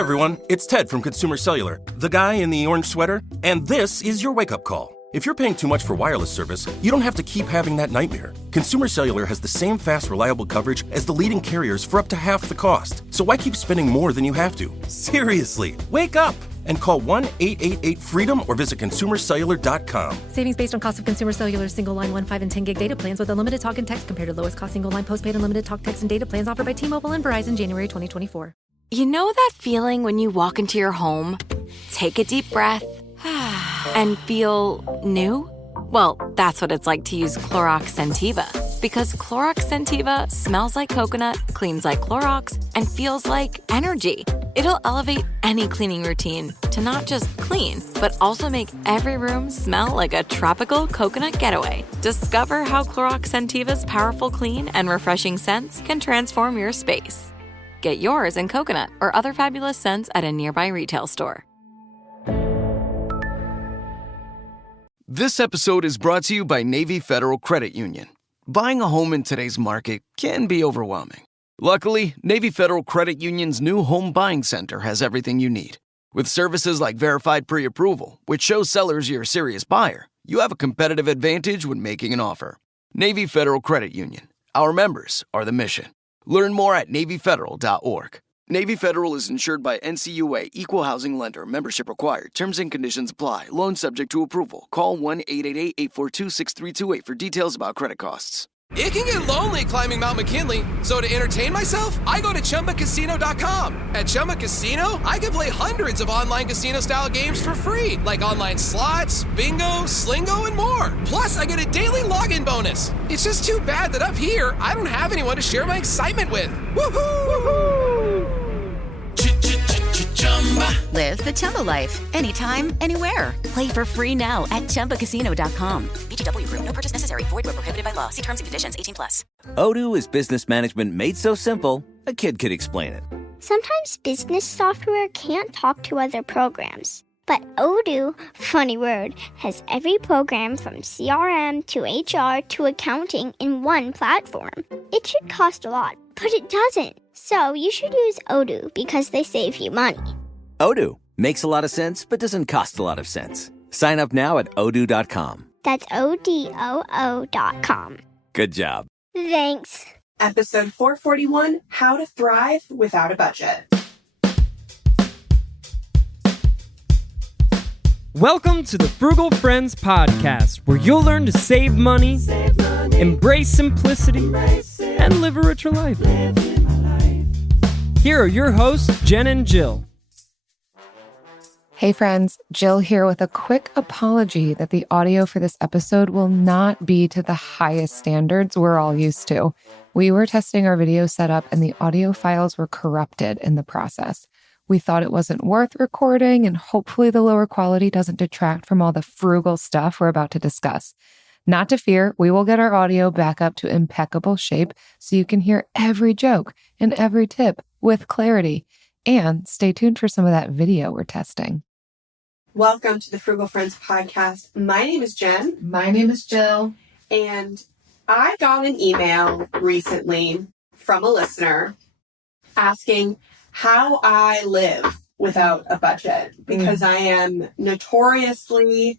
everyone, it's Ted from Consumer Cellular, the guy in the orange sweater, and this is your wake-up call. If you're paying too much for wireless service, you don't have to keep having that nightmare. Consumer Cellular has the same fast, reliable coverage as the leading carriers for up to half the cost. So why keep spending more than you have to? Seriously, wake up and call 1-888-FREEDOM or visit consumercellular.com. Savings based on cost of Consumer Cellular single line 1, 5, and 10 gig data plans with unlimited talk and text compared to lowest cost single line postpaid unlimited talk, text, and data plans offered by T-Mobile and Verizon January 2024. You know that feeling when you walk into your home, take a deep breath, and feel new? Well, that's what it's like to use Clorox Scentiva. Because Clorox Scentiva smells like coconut, cleans like Clorox, and feels like energy. It'll elevate any cleaning routine to not just clean, but also make every room smell like a tropical coconut getaway. Discover how Clorox Scentiva's powerful clean and refreshing scents can transform your space. Get yours in coconut or other fabulous scents at a nearby retail store. This episode is brought to you by Navy Federal Credit Union. Buying a home in today's market can be overwhelming. Luckily, Navy Federal Credit Union's new home buying center has everything you need. With services like verified pre-approval, which shows sellers you're a serious buyer, you have a competitive advantage when making an offer. Navy Federal Credit Union. Our members are the mission. Learn more at NavyFederal.org. Navy Federal is insured by NCUA Equal Housing Lender. Membership required. Terms and conditions apply. Loan subject to approval. Call 1-888-842-6328 for details about credit costs. It can get lonely climbing Mount McKinley, so to entertain myself, I go to ChumbaCasino.com. At Chumba Casino, I can play hundreds of online casino-style games for free, like online slots, bingo, Slingo, and more. Plus, I get a daily login bonus. It's just too bad that up here, I don't have anyone to share my excitement with. Woohoo! Woohoo! Live the Chumba life. Anytime, anywhere. Play for free now at ChumbaCasino.com. VGW Group. No purchase necessary. Void where prohibited by law. See terms and conditions. 18+. Odoo is business management made so simple, a kid could explain it. Sometimes business software can't talk to other programs. But Odoo, funny word, has every program from CRM to HR to accounting in one platform. It should cost a lot, but it doesn't. So you should use Odoo because they save you money. Odoo makes a lot of sense, but doesn't cost a lot of sense. Sign up now at odoo.com. That's ODOO.com. Good job. Thanks. Episode 441, How to Thrive Without a Budget. Welcome to the Frugal Friends podcast, where you'll learn to save money, embrace simplicity, and live a richer life. Here are your hosts, Jen and Jill. Hey friends, Jill here with a quick apology that the audio for this episode will not be to the highest standards we're all used to. We were testing our video setup and the audio files were corrupted in the process. We thought it wasn't worth recording, and hopefully the lower quality doesn't detract from all the frugal stuff we're about to discuss. Not to fear, we will get our audio back up to impeccable shape so you can hear every joke and every tip with clarity. And stay tuned for some of that video we're testing. Welcome to the Frugal Friends podcast. My name is Jen. My name is Jill. And I got an email recently from a listener asking how I live without a budget, because I am notoriously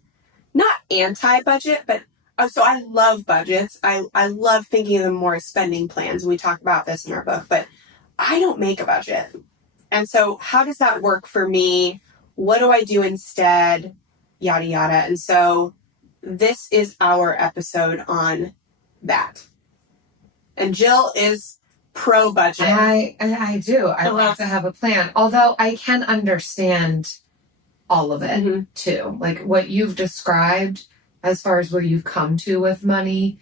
not anti-budget, but so I love budgets. I love thinking of them more as spending plans. We talk about this in our book, but I don't make a budget. And so how does that work for me? What do I do instead? Yada, yada. And so this is our episode on that. And Jill is pro budget. I do. I love to have a plan. Although I can understand all of it too. Like what you've described as far as where you've come to with money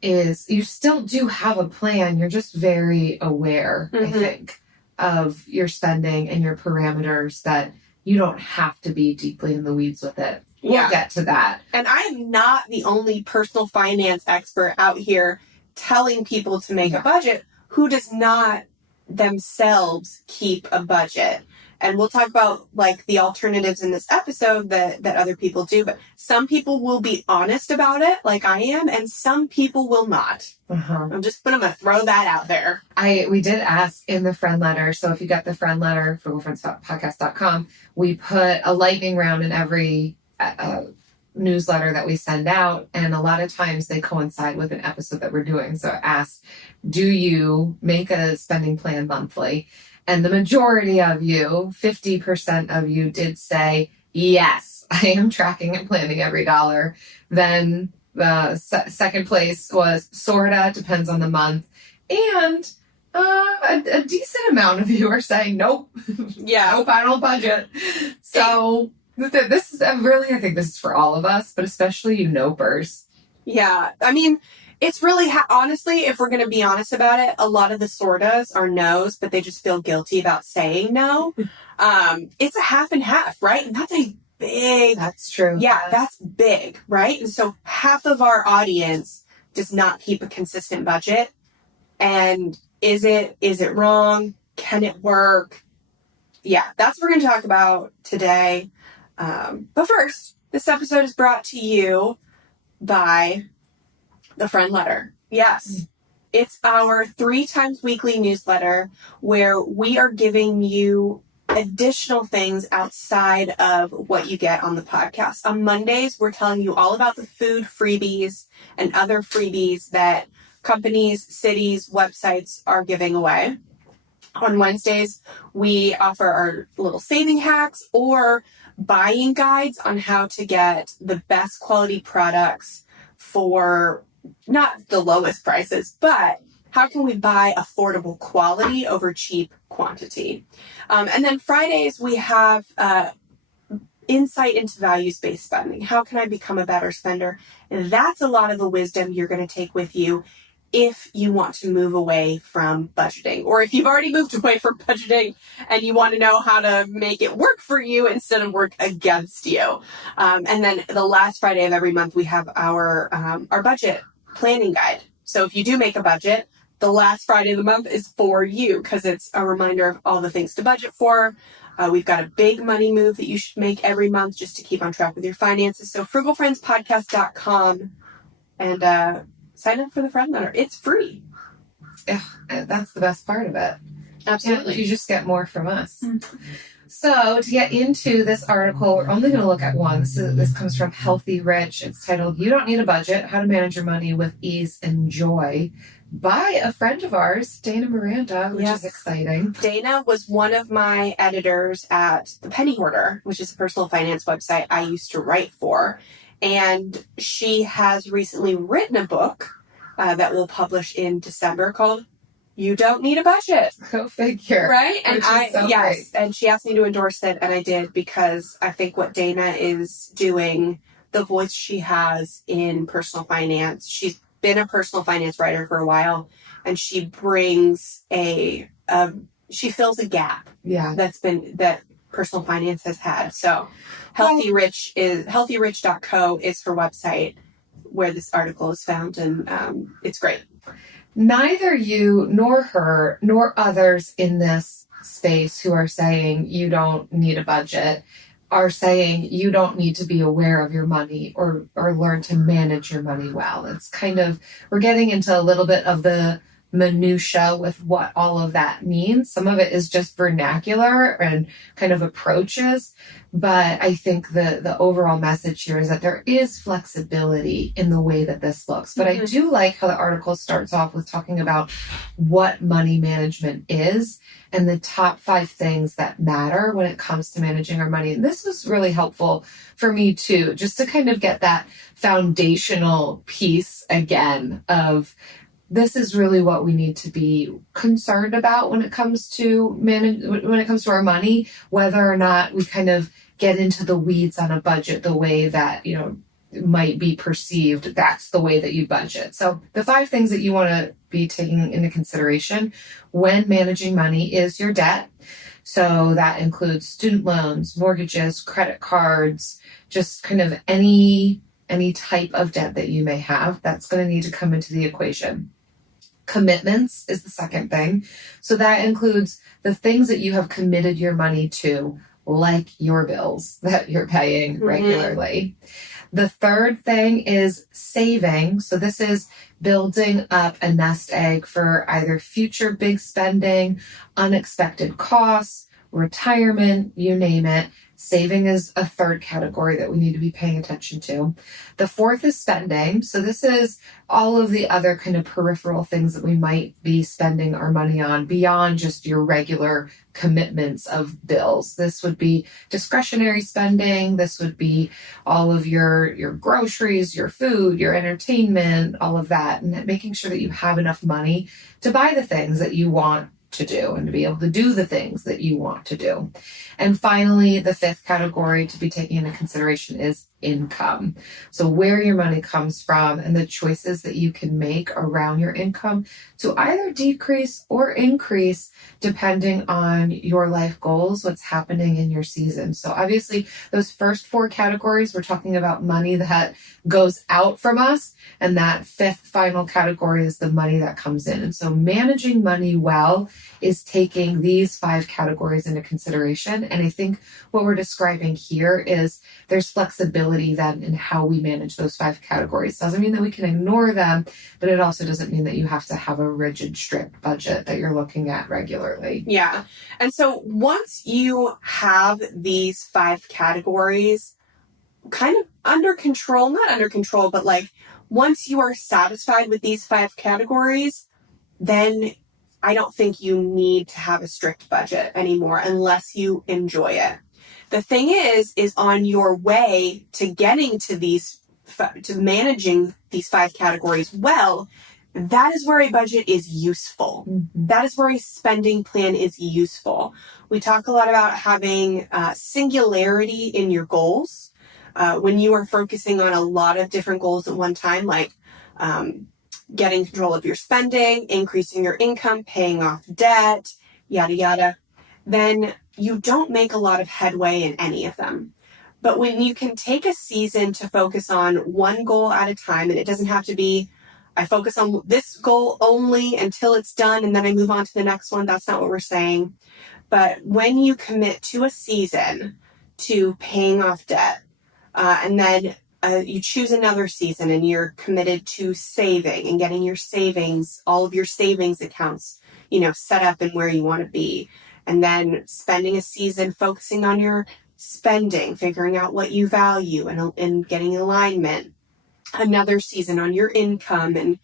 is you still do have a plan. You're just very aware, I think, of your spending and your parameters that you don't have to be deeply in the weeds with it. We'll get to that. And I am not the only personal finance expert out here telling people to make a budget who does not themselves keep a budget. And we'll talk about like the alternatives in this episode that other people do, but some people will be honest about it like I am, and some people will not. I'm just going to throw that out there. We did ask in the friend letter. So if you got the friend letter, frugalfriendspodcast.com, we put a lightning round in every newsletter that we send out. And a lot of times they coincide with an episode that we're doing. So I asked, do you make a spending plan monthly? And the majority of you, 50% of you, did say, yes, I am tracking and planning every dollar. Then the second place was sorta, depends on the month. And a decent amount of you are saying, nope. Yeah. Nope, I don't budget. So this is really, I think this is for all of us, but especially you nopers. Yeah. I mean, it's really, honestly, if we're going to be honest about it, a lot of the sortas are no's, but they just feel guilty about saying no. It's a half and half, right? And that's a big... That's true. Yeah, that's big, right? And so half of our audience does not keep a consistent budget. And is it wrong? Can it work? Yeah, that's what we're going to talk about today. But first, this episode is brought to you by the Friendletter. Yes, it's our 3 times weekly newsletter where we are giving you additional things outside of what you get on the podcast. On Mondays, we're telling you all about the food freebies and other freebies that companies, cities, websites are giving away. On Wednesdays, we offer our little saving hacks or buying guides on how to get the best quality products for not the lowest prices, but how can we buy affordable quality over cheap quantity? And then Fridays, we have insight into values-based spending. How can I become a better spender? And that's a lot of the wisdom you're going to take with you if you want to move away from budgeting, or if you've already moved away from budgeting and you want to know how to make it work for you instead of work against you. And then the last Friday of every month, we have our budget planning guide. So if you do make a budget, the last Friday of the month is for you because it's a reminder of all the things to budget for. We've got a big money move that you should make every month just to keep on track with your finances. So frugalfriendspodcast.com and sign up for the friend letter. It's free. Yeah, that's the best part of it. Absolutely. You just get more from us. So to get into this article, we're only going to look at one. This comes from Healthy Rich. It's titled, You Don't Need a Budget, How to Manage Your Money with Ease and Joy, by a friend of ours, Dana Miranda, which is exciting. Dana was one of my editors at The Penny Hoarder, which is a personal finance website I used to write for. And she has recently written a book that will publish in December called You Don't Need a Budget. Go figure. Right? And great. And she asked me to endorse it, and I did because I think what Dana is doing, the voice she has in personal finance, she's been a personal finance writer for a while, and she brings she fills a gap that personal finance has had. So healthyrich.co is her website where this article is found, and it's great. Neither you nor her nor others in this space who are saying you don't need a budget are saying you don't need to be aware of your money or learn to manage your money well. It's kind of, we're getting into a little bit of the minutia with what all of that means. Some of it is just vernacular and kind of approaches, but I think the overall message here is that there is flexibility in the way that this looks. But I do like how the article starts off with talking about what money management is and the top 5 things that matter when it comes to managing our money. And this was really helpful for me too, just to kind of get that foundational piece again of this is really what we need to be concerned about when it comes to our money, whether or not we kind of get into the weeds on a budget the way that, might be perceived. That's the way that you budget. So the 5 things that you want to be taking into consideration when managing money is your debt. So that includes student loans, mortgages, credit cards, just kind of any type of debt that you may have. That's going to need to come into the equation. Commitments is the second thing. So that includes the things that you have committed your money to, like your bills that you're paying regularly. The third thing is saving. So this is building up a nest egg for either future big spending, unexpected costs, retirement, you name it. Saving is a third category that we need to be paying attention to. The fourth is spending. So this is all of the other kind of peripheral things that we might be spending our money on beyond just your regular commitments of bills. This would be discretionary spending. This would be all of your groceries, your food, your entertainment, all of that, and making sure that you have enough money to buy the things that you want to do and to be able to do the things that you want to do. And finally, the fifth category to be taking into consideration is income. So where your money comes from and the choices that you can make around your income to either decrease or increase depending on your life goals, what's happening in your season. So obviously those first four categories, we're talking about money that goes out from us. And that fifth final category is the money that comes in. And so managing money well is taking these five categories into consideration. And I think what we're describing here is there's flexibility then in how we manage those five categories. Doesn't mean that we can ignore them, but it also doesn't mean that you have to have a rigid, strict budget that you're looking at regularly. Yeah. And so once you have these five categories kind of under control, not under control, but like once you are satisfied with these five categories, then I don't think you need to have a strict budget anymore unless you enjoy it. The thing is on your way to getting to to managing these five categories well, that is where a budget is useful. That is where a spending plan is useful. We talk a lot about having singularity in your goals. When you are focusing on a lot of different goals at one time, like getting control of your spending, increasing your income, paying off debt, yada, yada, then you don't make a lot of headway in any of them. But when you can take a season to focus on one goal at a time, and it doesn't have to be, I focus on this goal only until it's done and then I move on to the next one. That's not what we're saying. But when you commit to a season to paying off debt, and then you choose another season and you're committed to saving and getting your savings, all of your savings accounts, set up and where you want to be. And then spending a season focusing on your spending, figuring out what you value and getting alignment. Another season on your income and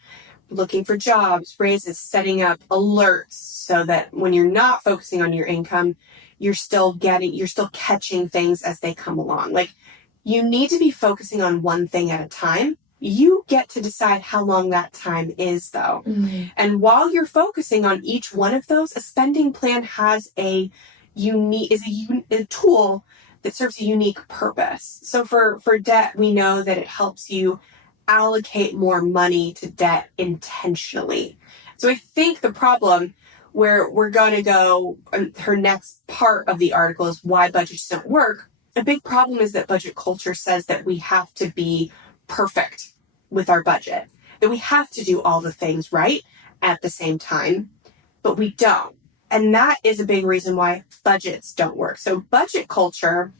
looking for jobs, raises, setting up alerts so that when you're not focusing on your income, you're still catching things as they come along. Like, you need to be focusing on one thing at a time. You get to decide how long that time is, though. And while you're focusing on each one of those, a spending plan has a tool that serves a unique purpose. So for debt, we know that it helps you allocate more money to debt intentionally. So I think the problem where we're going to go, her next part of the article is why budgets don't work. A big problem is that budget culture says that we have to be perfect with our budget, that we have to do all the things right at the same time, but we don't. And that is a big reason why budgets don't work. So budget culture,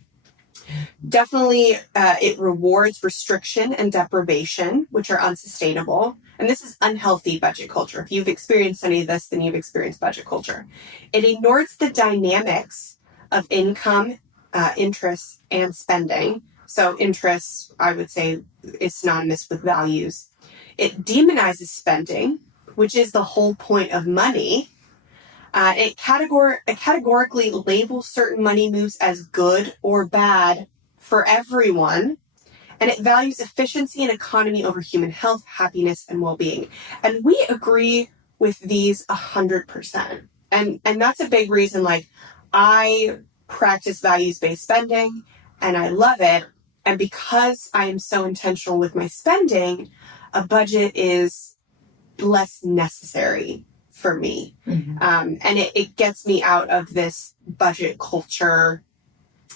definitely it rewards restriction and deprivation, which are unsustainable. And this is unhealthy budget culture. If you've experienced any of this, then you've experienced budget culture. It ignores the dynamics of income, interest, and spending. So interest, I would say, is synonymous with values. It demonizes spending, which is the whole point of money. It categorically labels certain money moves as good or bad for everyone. And it values efficiency and economy over human health, happiness, and well-being. And we agree with these 100%. And that's a big reason, like, I practice values-based spending and I love it. And because I am so intentional with my spending, a budget is less necessary for me. And it gets me out of this budget culture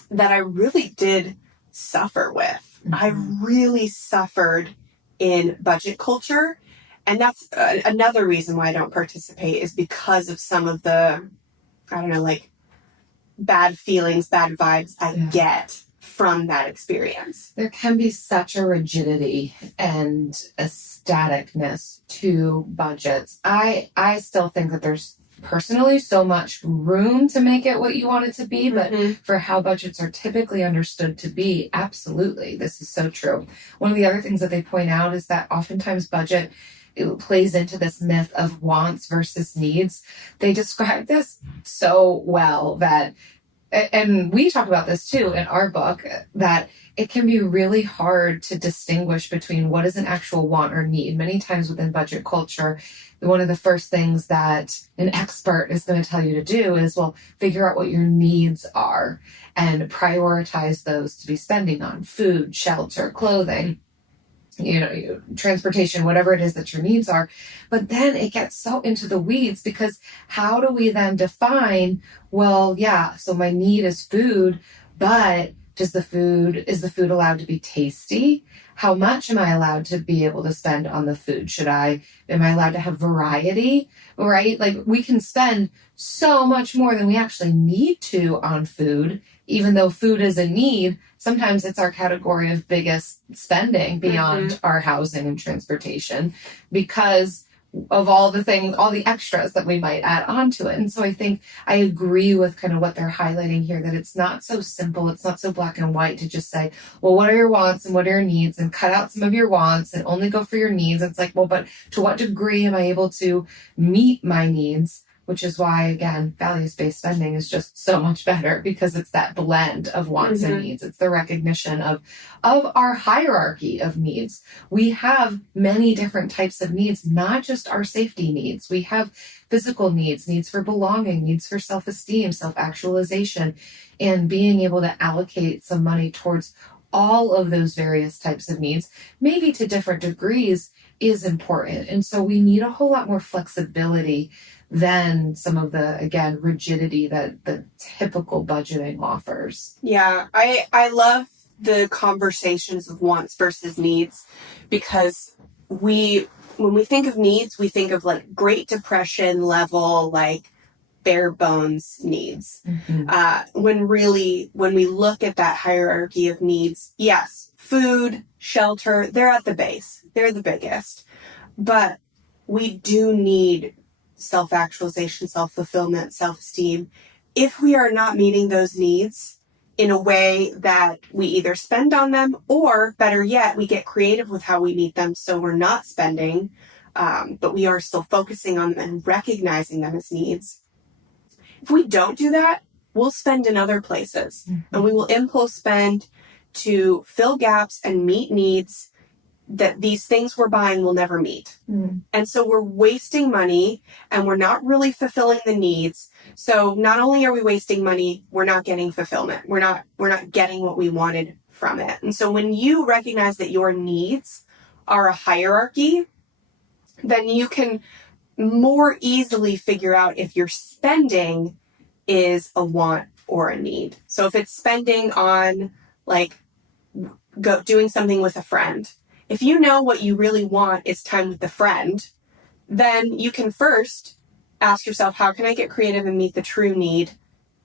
that I really did suffer with. I really suffered in budget culture. And that's another reason why I don't participate, is because of some of the, I don't know, like bad feelings, bad vibes I get from that experience. There can be such a rigidity and a staticness to budgets. I still think that there's personally so much room to make it what you want it to be, but for how budgets are typically understood to be, absolutely, this is so true. One of the other things that they point out is that oftentimes budget, it plays into this myth of wants versus needs. They describe this so well that, and we talk about this too in our book, that it can be really hard to distinguish between what is an actual want or need. Many times within budget culture, one of the first things that an expert is going to tell you to do is, well, figure out what your needs are and prioritize those to be spending on: food, shelter, clothing, transportation, whatever it is that your needs are. But then it gets so into the weeds, because how do we then define, well, yeah, so my need is food, but is the food allowed to be tasty? How much am I allowed to be able to spend on the food? Am I allowed to have variety, right? Like, we can spend so much more than we actually need to on food, even though food is a need. Sometimes it's our category of biggest spending beyond our housing and transportation, because of all the things, all the extras that we might add on to it. And so I think I agree with kind of what they're highlighting here, that it's not so simple. It's not so black and white to just say, well, what are your wants and what are your needs, and cut out some of your wants and only go for your needs. It's like, well, but to what degree am I able to meet my needs? Which is why, again, values-based spending is just so much better, because it's that blend of wants and needs. It's the recognition of our hierarchy of needs. We have many different types of needs, not just our safety needs. We have physical needs, needs for belonging, needs for self-esteem, self-actualization, and being able to allocate some money towards all of those various types of needs, maybe to different degrees, is important. And so we need a whole lot more flexibility than some of the, again, rigidity that the typical budgeting offers. Yeah, I love the conversations of wants versus needs, because when we think of needs, we think of like Great Depression level, like bare bones needs. When we look at that hierarchy of needs, yes, food, shelter, they're at the base. They're the biggest. But we do need self-actualization, self-fulfillment, self-esteem. If we are not meeting those needs in a way that we either spend on them, or better yet, we get creative with how we meet them, so we're not spending, but we are still focusing on them and recognizing them as needs. If we don't do that, we'll spend in other places, and we will impulse spend to fill gaps and meet needs that these things we're buying will never meet. And so we're wasting money, and we're not really fulfilling the needs. So not only are we wasting money, we're not getting fulfillment. We're not getting what we wanted from it. And so when you recognize that your needs are a hierarchy, then you can more easily figure out if your spending is a want or a need. So if it's spending on like doing something with a friend, if you know what you really want is time with the friend, then you can first ask yourself, how can I get creative and meet the true need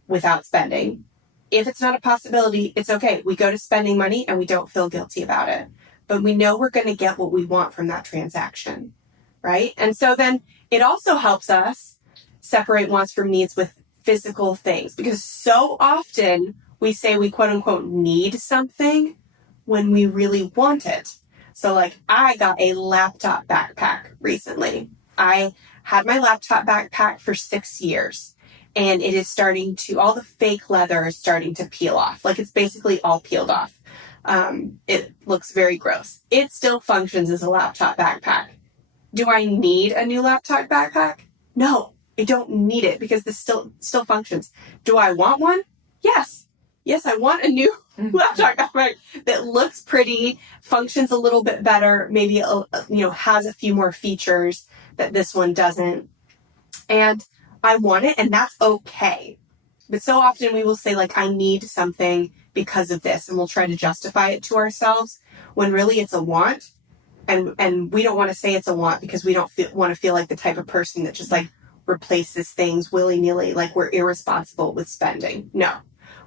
without spending? If it's not a possibility, it's okay. We go to spending money and we don't feel guilty about it. But we know we're going to get what we want from that transaction, right? And so then it also helps us separate wants from needs with physical things, because so often we say we quote unquote need something when we really want it. So like, I got a laptop backpack recently. I had my laptop backpack for 6 years, and it is all the fake leather is starting to peel off. Like, it's basically all peeled off. It looks very gross. It still functions as a laptop backpack. Do I need a new laptop backpack? No, I don't need it, because this still functions. Do I want one? Yes. Yes, I want a new laptop backpack that looks pretty, functions a little bit better, maybe has a few more features that this one doesn't. And I want it, and that's okay. But so often we will say, like, I need something because of this, and we'll try to justify it to ourselves when really it's a want. And we don't want to say it's a want because we don't want to feel like the type of person that just like replaces things willy-nilly, like we're irresponsible with spending. No,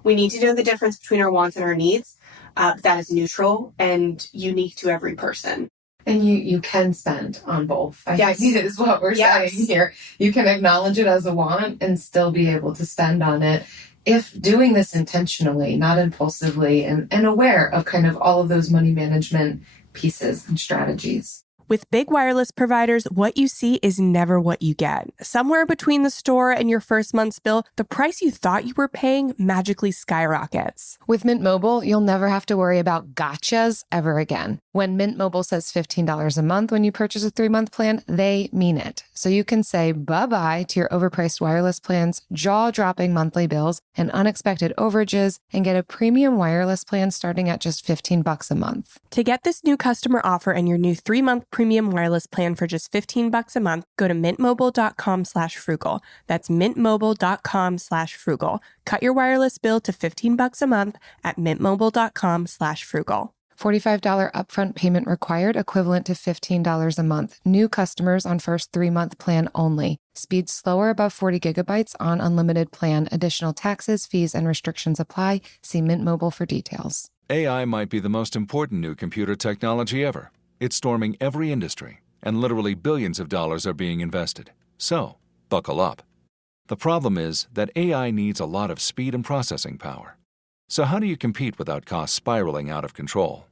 we need to know the difference between our wants and our needs. That is neutral and unique to every person. And you can spend on both. I think is what we're Yes. saying here. You can acknowledge it as a want and still be able to spend on it if doing this intentionally, not impulsively, and aware of kind of all of those money management pieces and strategies. With big wireless providers, what you see is never what you get. Somewhere between the store and your first month's bill, the price you thought you were paying magically skyrockets. With Mint Mobile, you'll never have to worry about gotchas ever again. When Mint Mobile says $15 a month when you purchase a 3-month plan, they mean it. So you can say bye-bye to your overpriced wireless plans, jaw-dropping monthly bills, and unexpected overages, and get a premium wireless plan starting at just $15 a month. To get this new customer offer and your new 3-month premium wireless plan for just $15 a month, go to mintmobile.com/frugal. That's mintmobile.com/frugal. Cut your wireless bill to $15 a month at mintmobile.com/frugal. $45 upfront payment required, equivalent to $15 a month. New customers on first 3-month plan only. Speed slower above 40 gigabytes on unlimited plan. Additional taxes, fees, and restrictions apply. See Mint Mobile for details. AI might be the most important new computer technology ever. It's storming every industry, and literally billions of dollars are being invested. So, buckle up. The problem is that AI needs a lot of speed and processing power. So how do you compete without costs spiraling out of control?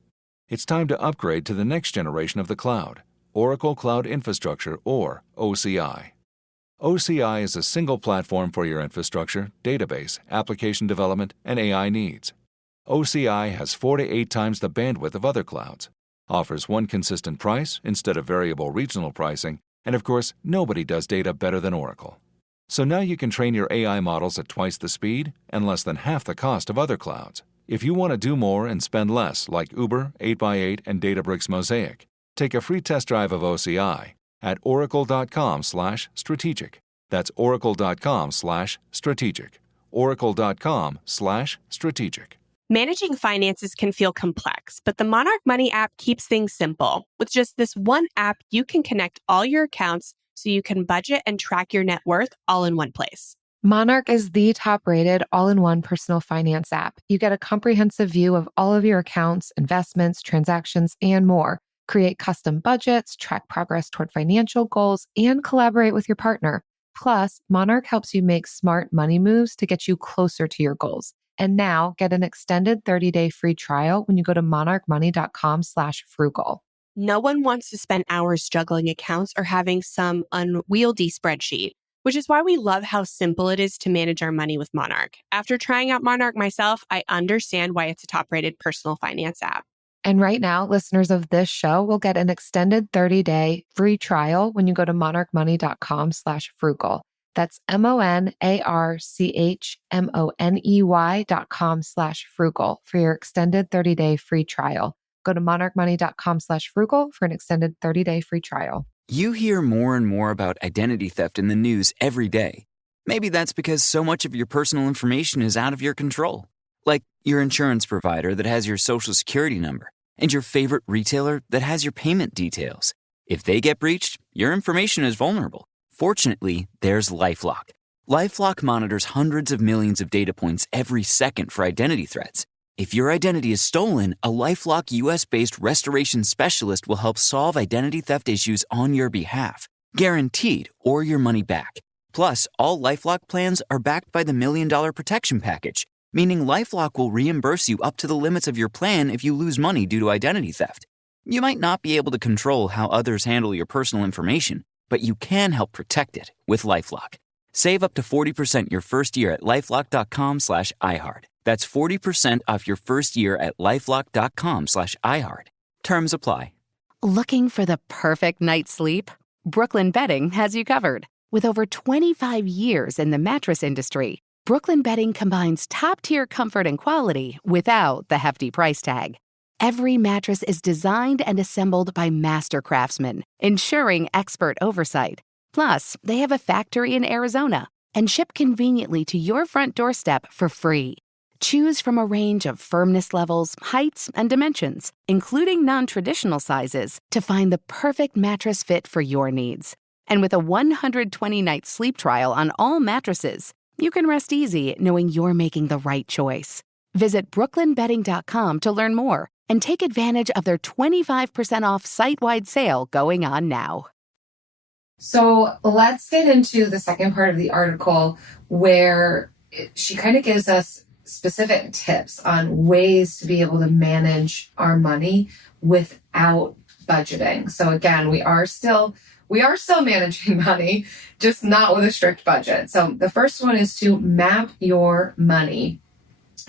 It's time to upgrade to the next generation of the cloud, Oracle Cloud Infrastructure, or OCI. OCI is a single platform for your infrastructure, database, application development, and AI needs. OCI has 4 to 8 times the bandwidth of other clouds, offers one consistent price instead of variable regional pricing, and of course, nobody does data better than Oracle. So now you can train your AI models at twice the speed and less than half the cost of other clouds. If you want to do more and spend less, like Uber, 8x8, and Databricks Mosaic, take a free test drive of OCI at oracle.com/strategic. That's oracle.com/strategic. oracle.com/strategic. Managing finances can feel complex, but the Monarch Money app keeps things simple. With just this one app, you can connect all your accounts so you can budget and track your net worth all in one place. Monarch is the top-rated all-in-one personal finance app. You get a comprehensive view of all of your accounts, investments, transactions, and more. Create custom budgets, track progress toward financial goals, and collaborate with your partner. Plus, Monarch helps you make smart money moves to get you closer to your goals. And now, get an extended 30-day free trial when you go to monarchmoney.com/frugal. No one wants to spend hours juggling accounts or having some unwieldy spreadsheet, which is why we love how simple it is to manage our money with Monarch. After trying out Monarch myself, I understand why it's a top-rated personal finance app. And right now, listeners of this show will get an extended 30-day free trial when you go to monarchmoney.com/frugal. That's monarchmoney.com/frugal for your extended 30-day free trial. Go to monarchmoney.com/frugal for an extended 30-day free trial. You hear more and more about identity theft in the news every day. Maybe that's because so much of your personal information is out of your control. Like your insurance provider that has your social security number and your favorite retailer that has your payment details. If they get breached, your information is vulnerable. Fortunately, there's LifeLock. LifeLock monitors hundreds of millions of data points every second for identity threats. If your identity is stolen, a LifeLock US-based restoration specialist will help solve identity theft issues on your behalf, guaranteed, or your money back. Plus, all LifeLock plans are backed by the $1 Million Protection Package, meaning LifeLock will reimburse you up to the limits of your plan if you lose money due to identity theft. You might not be able to control how others handle your personal information, but you can help protect it with LifeLock. Save up to 40% your first year at LifeLock.com/iHeart. That's 40% off your first year at LifeLock.com/iHeart. Terms apply. Looking for the perfect night's sleep? Brooklyn Bedding has you covered. With over 25 years in the mattress industry, Brooklyn Bedding combines top-tier comfort and quality without the hefty price tag. Every mattress is designed and assembled by master craftsmen, ensuring expert oversight. Plus, they have a factory in Arizona and ship conveniently to your front doorstep for free. Choose from a range of firmness levels, heights, and dimensions, including non-traditional sizes, to find the perfect mattress fit for your needs. And with a 120-night sleep trial on all mattresses, you can rest easy knowing you're making the right choice. Visit brooklynbedding.com to learn more and take advantage of their 25% off site-wide sale going on now. So let's get into the second part of the article where she kind of gives us specific tips on ways to be able to manage our money without budgeting. So again, we are still managing money, just not with a strict budget. So the first one is to map your money.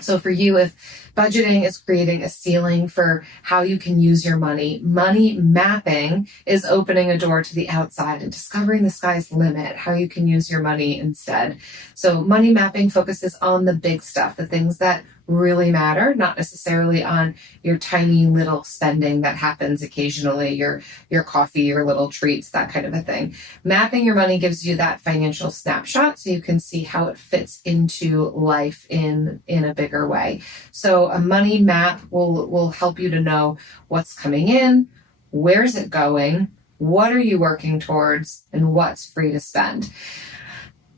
So for you, if budgeting is creating a ceiling for how you can use your money, money mapping is opening a door to the outside and discovering the sky's limit, how you can use your money instead. So money mapping focuses on the big stuff, the things that really matter, not necessarily on your tiny little spending that happens occasionally, your coffee, your little treats, that kind of a thing. Mapping your money gives you that financial snapshot so you can see how it fits into life in a bigger way. So a money map will help you to know what's coming in, where's it going, what are you working towards, and what's free to spend.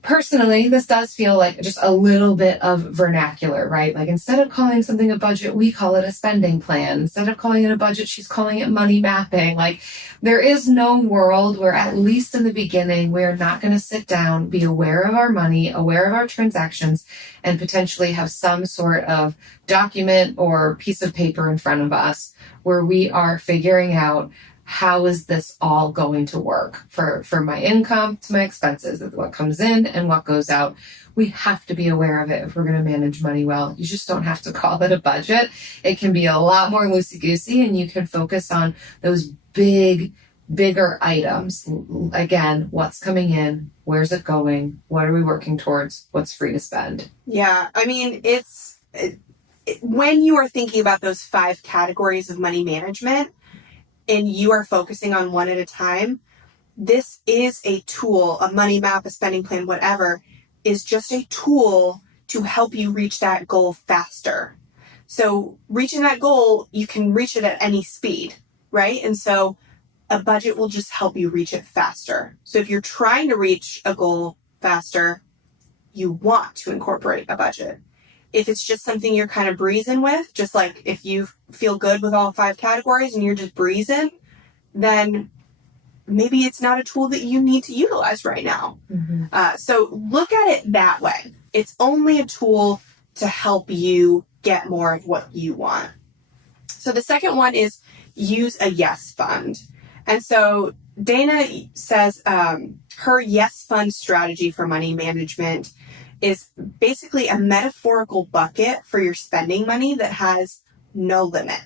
Personally, this does feel like just a little bit of vernacular, right? Like instead of calling something a budget, we call it a spending plan. Instead of calling it a budget, she's calling it money mapping. Like there is no world where, at least in the beginning, we're not going to sit down, be aware of our money, aware of our transactions, and potentially have some sort of document or piece of paper in front of us where we are figuring out, how is this all going to work for my income to my expenses, what comes in and what goes out? We have to be aware of it if we're going to manage money well. You just don't have to call it a budget. It can be a lot more loosey-goosey, and you can focus on those bigger items. Again, what's coming in? Where's it going? What are we working towards? What's free to spend? Yeah, I mean, when you are thinking about those 5 categories of money management, and you are focusing on one at a time, this is a tool, a money map, a spending plan, whatever, is just a tool to help you reach that goal faster. So reaching that goal, you can reach it at any speed, right? And so a budget will just help you reach it faster. So if you're trying to reach a goal faster, you want to incorporate a budget. If it's just something you're kind of breezing with, just like if you feel good with all 5 categories and you're just breezing, then maybe it's not a tool that you need to utilize right now. Mm-hmm. So look at it that way. It's only a tool to help you get more of what you want. So the second one is use a yes fund. And so Dana says her yes fund strategy for money management is basically a metaphorical bucket for your spending money that has no limit.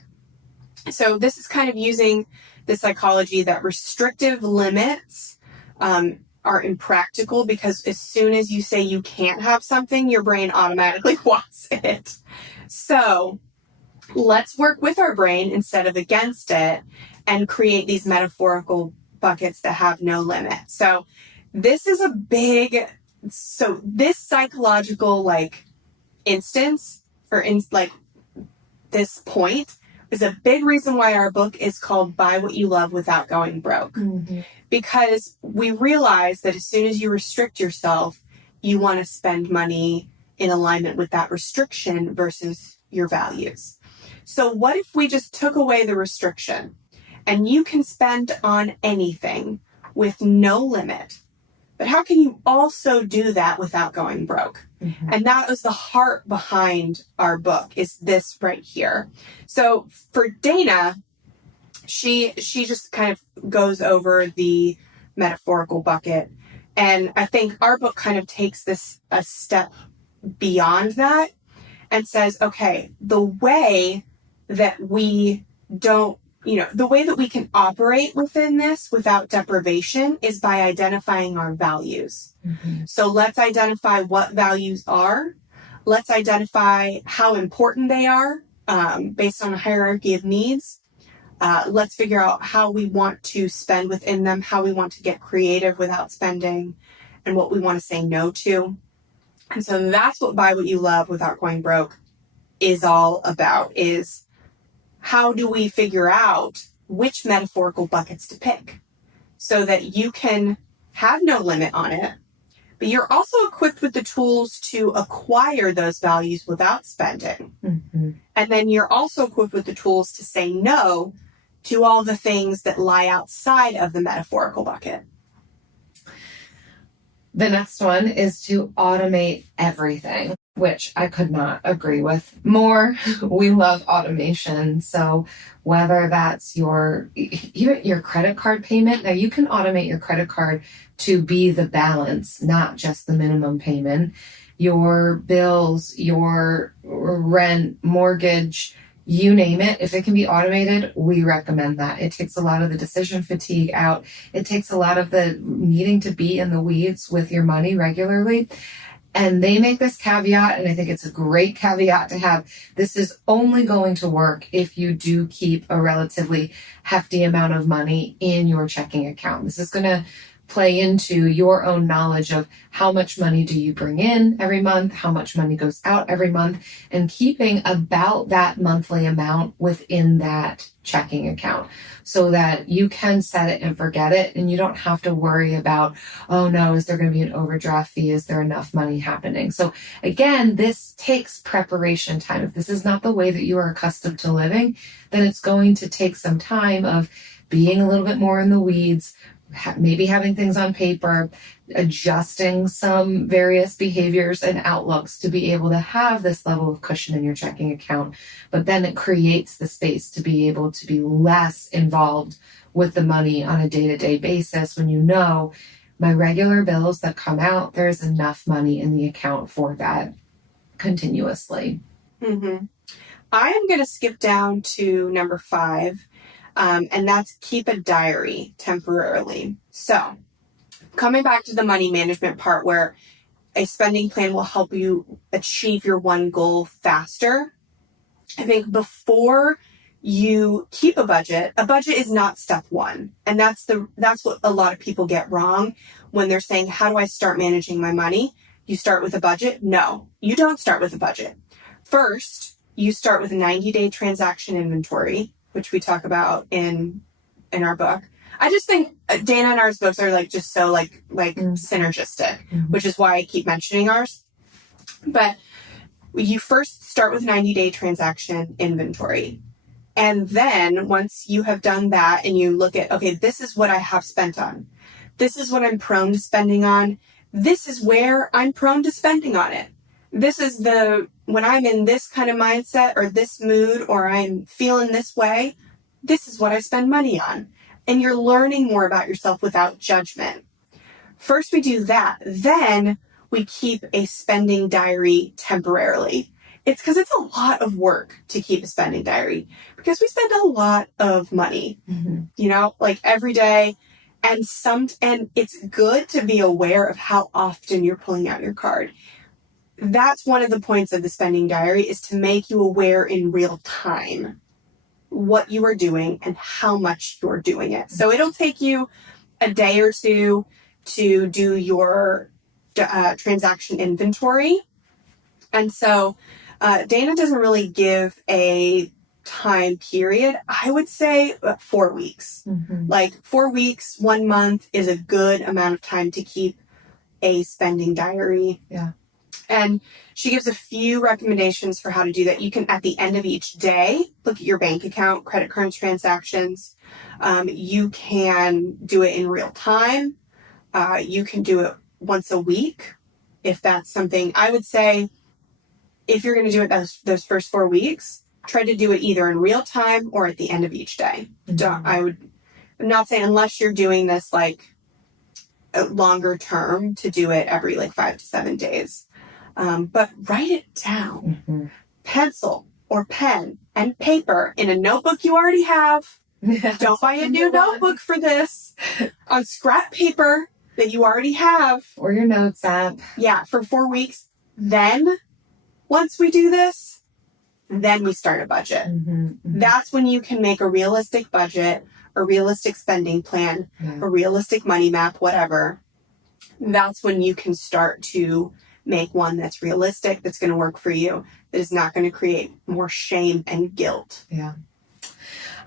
So this is kind of using the psychology that restrictive limits are impractical, because as soon as you say you can't have something, your brain automatically wants it. So let's work with our brain instead of against it and create these metaphorical buckets that have no limit. So this is this psychological instance, or this point, is a big reason why our book is called Buy What You Love Without Going Broke. Mm-hmm. Because we realize that as soon as you restrict yourself, you want to spend money in alignment with that restriction versus your values. So what if we just took away the restriction and you can spend on anything with no limit? But how can you also do that without going broke? Mm-hmm. And that was the heart behind our book, is this right here. So for Dana, she just kind of goes over the metaphorical bucket. And I think our book kind of takes this a step beyond that and says, okay, the way that we can operate within this without deprivation is by identifying our values. Mm-hmm. So let's identify what values are. Let's identify how important they are based on a hierarchy of needs. Let's figure out how we want to spend within them, how we want to get creative without spending, and what we want to say no to. And so that's what Buy What You Love Without Going Broke is all about, is how do we figure out which metaphorical buckets to pick so that you can have no limit on it, but you're also equipped with the tools to acquire those values without spending. Mm-hmm. And then you're also equipped with the tools to say no to all the things that lie outside of the metaphorical bucket. The next one is to automate everything, which I could not agree with more. We love automation. So whether that's even your credit card payment, now you can automate your credit card to be the balance, not just the minimum payment. Your bills, your rent, mortgage, you name it. If it can be automated, we recommend that. It takes a lot of the decision fatigue out. It takes a lot of the needing to be in the weeds with your money regularly. And they make this caveat, and I think it's a great caveat to have. This is only going to work if you do keep a relatively hefty amount of money in your checking account. This is going to play into your own knowledge of how much money do you bring in every month, how much money goes out every month, and keeping about that monthly amount within that checking account so that you can set it and forget it, and you don't have to worry about, oh no, is there going to be an overdraft fee? Is there enough money happening? So again, this takes preparation time. If this is not the way that you are accustomed to living, then it's going to take some time of being a little bit more in the weeds, maybe having things on paper, adjusting some various behaviors and outlooks to be able to have this level of cushion in your checking account. But then it creates the space to be able to be less involved with the money on a day-to-day basis when you know my regular bills that come out, there's enough money in the account for that continuously. Mm-hmm. I am going to skip down to number 5. And that's keep a diary temporarily. So coming back to the money management part where a spending plan will help you achieve your one goal faster. I think before you keep a budget is not step 1. And that's what a lot of people get wrong when they're saying, how do I start managing my money? You start with a budget? No, you don't start with a budget. First, you start with a 90-day transaction inventory, which we talk about in our book. I just think Dana and ours books are just so synergistic, which is why I keep mentioning ours. But you first start with 90-day transaction inventory. And then once you have done that and you look at, okay, this is what I have spent on. This is what I'm prone to spending on. This is where I'm prone to spending on it. This is when I'm in this kind of mindset or this mood or I'm feeling this way, this is what I spend money on. And you're learning more about yourself without judgment. First we do that. Then we keep a spending diary temporarily. It's because it's a lot of work to keep a spending diary because we spend a lot of money, every day. And it's good to be aware of how often you're pulling out your card. That's one of the points of the spending diary, is to make you aware in real time what you are doing and how much you're doing it. So it'll take you a day or two to do your transaction inventory. And so Dana doesn't really give a time period. I would say 4 weeks. Mm-hmm. 4 weeks, 1 month is a good amount of time to keep a spending diary. Yeah. And she gives a few recommendations for how to do that. You can, at the end of each day, look at your bank account, credit card transactions. You can do it in real time. You can do it once a week, if that's something. I would say if you're going to do it those first 4 weeks, try to do it either in real time or at the end of each day. Mm-hmm. I'm not saying unless you're doing this longer term to do it every 5 to 7 days. But write it down. Mm-hmm. Pencil or pen and paper in a notebook you already have. Don't buy a new notebook for this. On scrap paper that you already have. Or your notes app. Yeah, for 4 weeks. Then, once we do this, then we start a budget. Mm-hmm, mm-hmm. That's when you can make a realistic budget, a realistic spending plan, a realistic money map, whatever. That's when you can start to make one that's realistic, that's going to work for you, that is not going to create more shame and guilt. Yeah.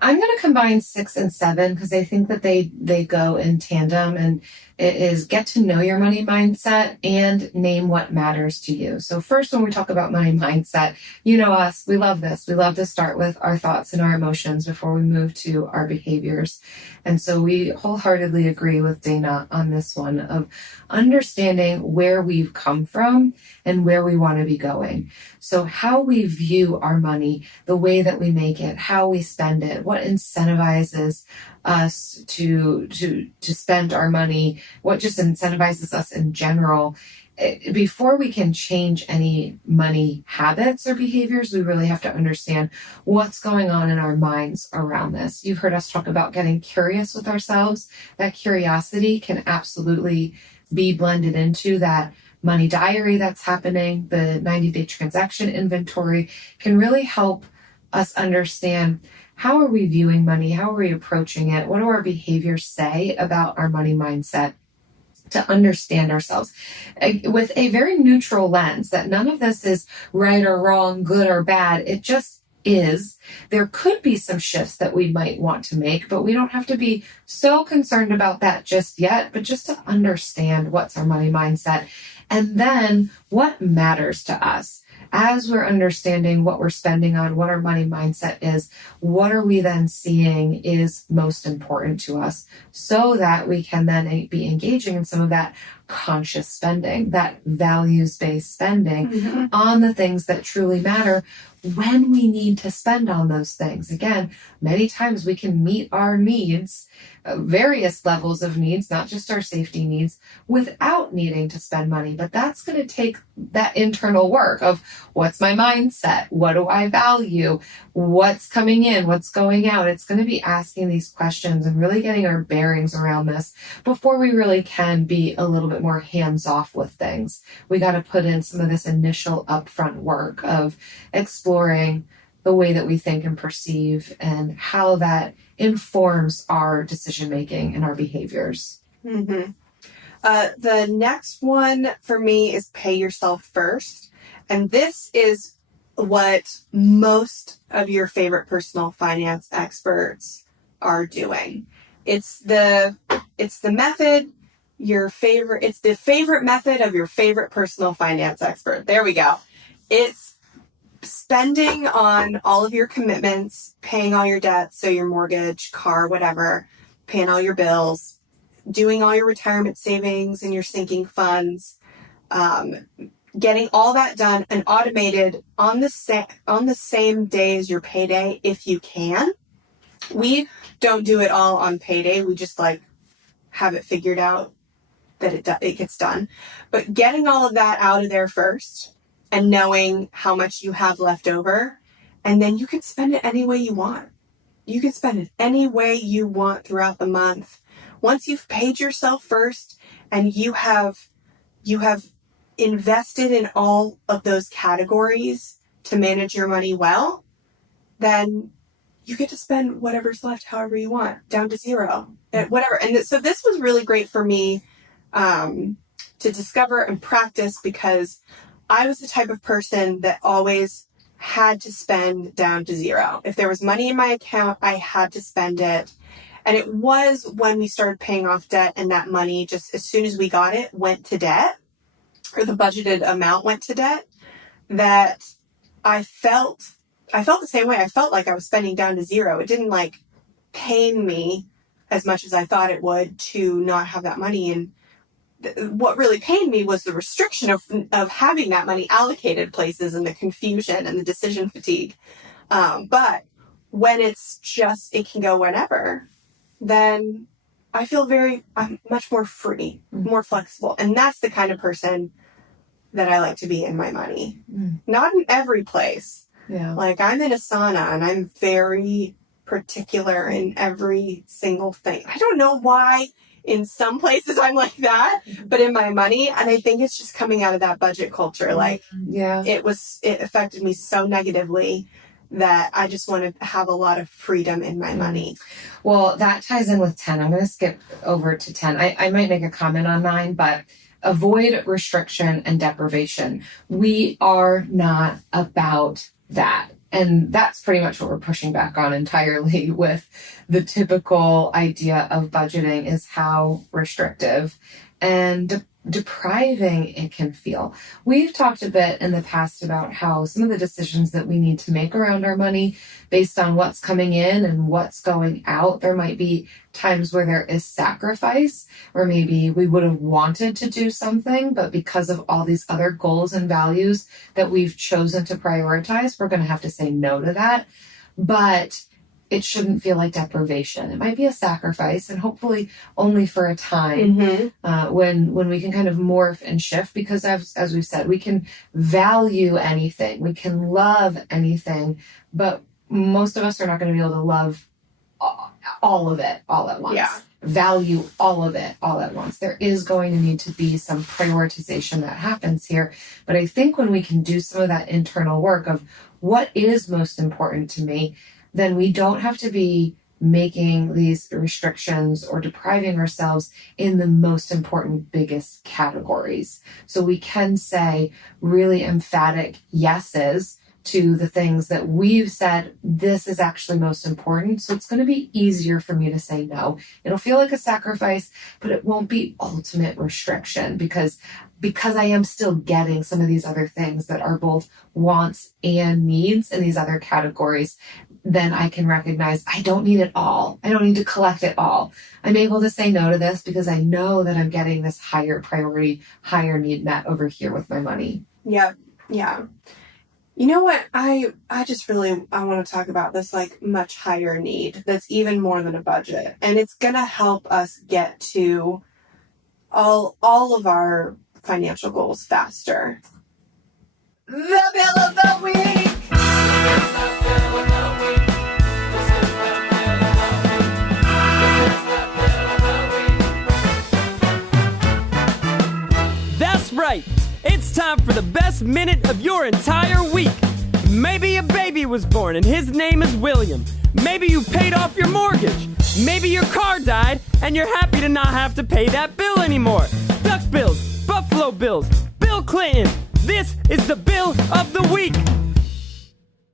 I'm going to combine 6 and 7 because I think that they go in tandem, and it is get to know your money mindset and name what matters to you. So first, when we talk about money mindset, you know us, we love this. We love to start with our thoughts and our emotions before we move to our behaviors. And so we wholeheartedly agree with Dana on this one of understanding where we've come from and where we want to be going. So how we view our money, the way that we make it, how we spend it, what incentivizes us to spend our money, what just incentivizes us in general. Before we can change any money habits or behaviors, we really have to understand what's going on in our minds around this. You've heard us talk about getting curious with ourselves. That curiosity can absolutely be blended into that money diary that's happening. The 90-day transaction inventory can really help us understand, how are we viewing money? How are we approaching it? What do our behaviors say about our money mindset? To understand ourselves with a very neutral lens, that none of this is right or wrong, good or bad. It just is. There could be some shifts that we might want to make, but we don't have to be so concerned about that just yet, but just to understand what's our money mindset and then what matters to us. As we're understanding what we're spending on, what our money mindset is, what are we then seeing is most important to us, so that we can then be engaging in some of that conscious spending, that values-based spending on the things that truly matter when we need to spend on those things. Again, many times we can meet our needs, various levels of needs, not just our safety needs, without needing to spend money. But that's going to take that internal work of what's my mindset? What do I value? What's coming in? What's going out? It's going to be asking these questions and really getting our bearings around this before we really can be a little bit more hands-off with things. We got to put in some of this initial upfront work of exploring the way that we think and perceive and how that informs our decision-making and our behaviors. The next one for me is pay yourself first. And this is what most of your favorite personal finance experts are doing. It's the method, it's the favorite method of your favorite personal finance expert. There we go. It's spending on all of your commitments, paying all your debts, so your mortgage, car, whatever, paying all your bills, doing all your retirement savings and your sinking funds, getting all that done and automated on the same day as your payday if you can. We don't do it all on payday. We just have it figured out that it gets done. But getting all of that out of there first and knowing how much you have left over, and then you can spend it any way you want. You can spend it any way you want throughout the month. Once you've paid yourself first and you have invested in all of those categories to manage your money well, then you get to spend whatever's left however you want, down to zero, whatever. And so this was really great for me to discover and practice, because I was the type of person that always had to spend down to zero. If there was money in my account, I had to spend it. And it was when we started paying off debt and that money, just as soon as we got it, went to debt, or the budgeted amount went to debt, that I felt the same way. I felt like I was spending down to zero. It didn't pain me as much as I thought it would to not have that money. And what really pained me was the restriction of having that money allocated places, and the confusion and the decision fatigue. But when it's just, it can go whenever, then I feel I'm much more free, more flexible. And that's the kind of person that I like to be in my money. Not in every place. Yeah. I'm in a sauna and I'm very particular in every single thing. I don't know why in some places I'm like that, but in my money, and I think it's just coming out of that budget culture. It affected me so negatively that I just want to have a lot of freedom in my money. Well, that ties in with 10. I'm going to skip over to 10. I might make a comment on 9, but avoid restriction and deprivation. We are not about that. And that's pretty much what we're pushing back on entirely with the typical idea of budgeting, is how restrictive and depriving it can feel. We've talked a bit in the past about how some of the decisions that we need to make around our money based on what's coming in and what's going out, there might be times where there is sacrifice, or maybe we would have wanted to do something, but because of all these other goals and values that we've chosen to prioritize, we're going to have to say no to that. But it shouldn't feel like deprivation. It might be a sacrifice, and hopefully only for a time, when we can kind of morph and shift, because as we've said, we can value anything, we can love anything, but most of us are not going to be able to love all of it all at once. Yeah. Value all of it all at once. There is going to need to be some prioritization that happens here. But I think when we can do some of that internal work of what is most important to me, then we don't have to be making these restrictions or depriving ourselves in the most important, biggest categories. So we can say really emphatic yeses to the things that we've said, this is actually most important. So it's going to be easier for me to say no. It'll feel like a sacrifice, but it won't be ultimate restriction, because I am still getting some of these other things that are both wants and needs in these other categories. Then I can recognize I don't need it all. I don't need to collect it all. I'm able to say no to this because I know that I'm getting this higher priority, higher need met over here with my money. Yep. Yeah. You know what? I want to talk about this like much higher need that's even more than a budget. And it's going to help us get to all of our financial goals faster. The bill of the week! That's right. It's time for the best minute of your entire week. Maybe a baby was born and his name is William. Maybe you paid off your mortgage. Maybe your car died and you're happy to not have to pay that bill anymore. Duck bills, Buffalo Bills, Bill Clinton. This is the bill of the week.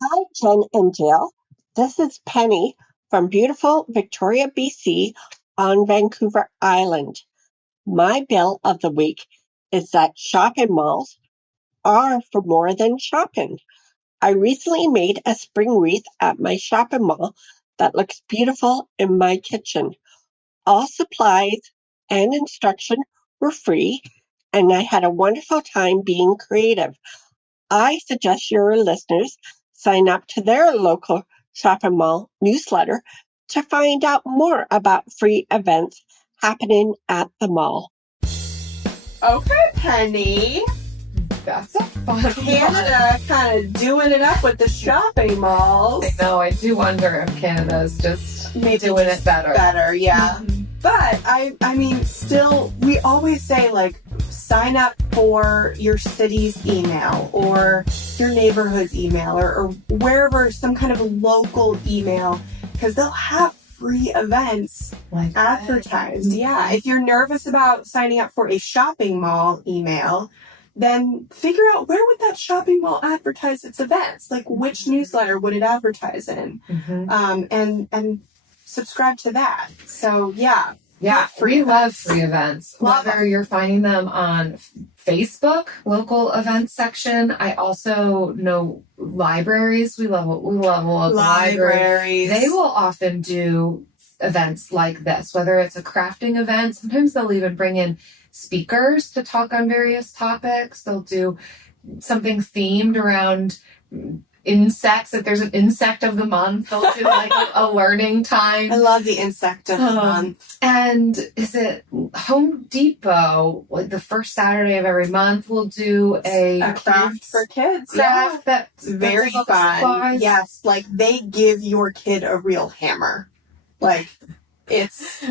Hi, Jen and Jill. This is Penny from beautiful Victoria, BC on Vancouver Island. My bill of the week is that shopping malls are for more than shopping. I recently made a spring wreath at my shopping mall that looks beautiful in my kitchen. All supplies and instruction were free, and I had a wonderful time being creative. I suggest your listeners sign up to their local shopping mall newsletter to find out more about free events happening at the mall. Okay, Penny. That's a fun Canada kind of doing it up with the shopping malls. I know. I do wonder if Canada is just doing it better. Better, yeah. Mm-hmm. But I mean, still, we always say like, sign up for your city's email or your neighborhood's email or wherever, some kind of local email, because they'll have free events like advertised. Mm-hmm. Yeah. If you're nervous about signing up for a shopping mall email, then figure out where would that shopping mall advertise its events? Like which newsletter would it advertise in? Mm-hmm. And subscribe to that. So yeah. Yeah, we love free events. Love Whether you're finding them on Facebook, local events section. I also know libraries. We love local libraries. They will often do events like this, whether it's a crafting event. Sometimes they'll even bring in speakers to talk on various topics. They'll do something themed around insects. If there's an insect of the month, they'll do like a learning time. I love the insect of the month. And is it Home Depot, like the first Saturday of every month, will do a craft for kids. Craft that's very fun. Supplies. Yes, like they give your kid a real hammer. Like it's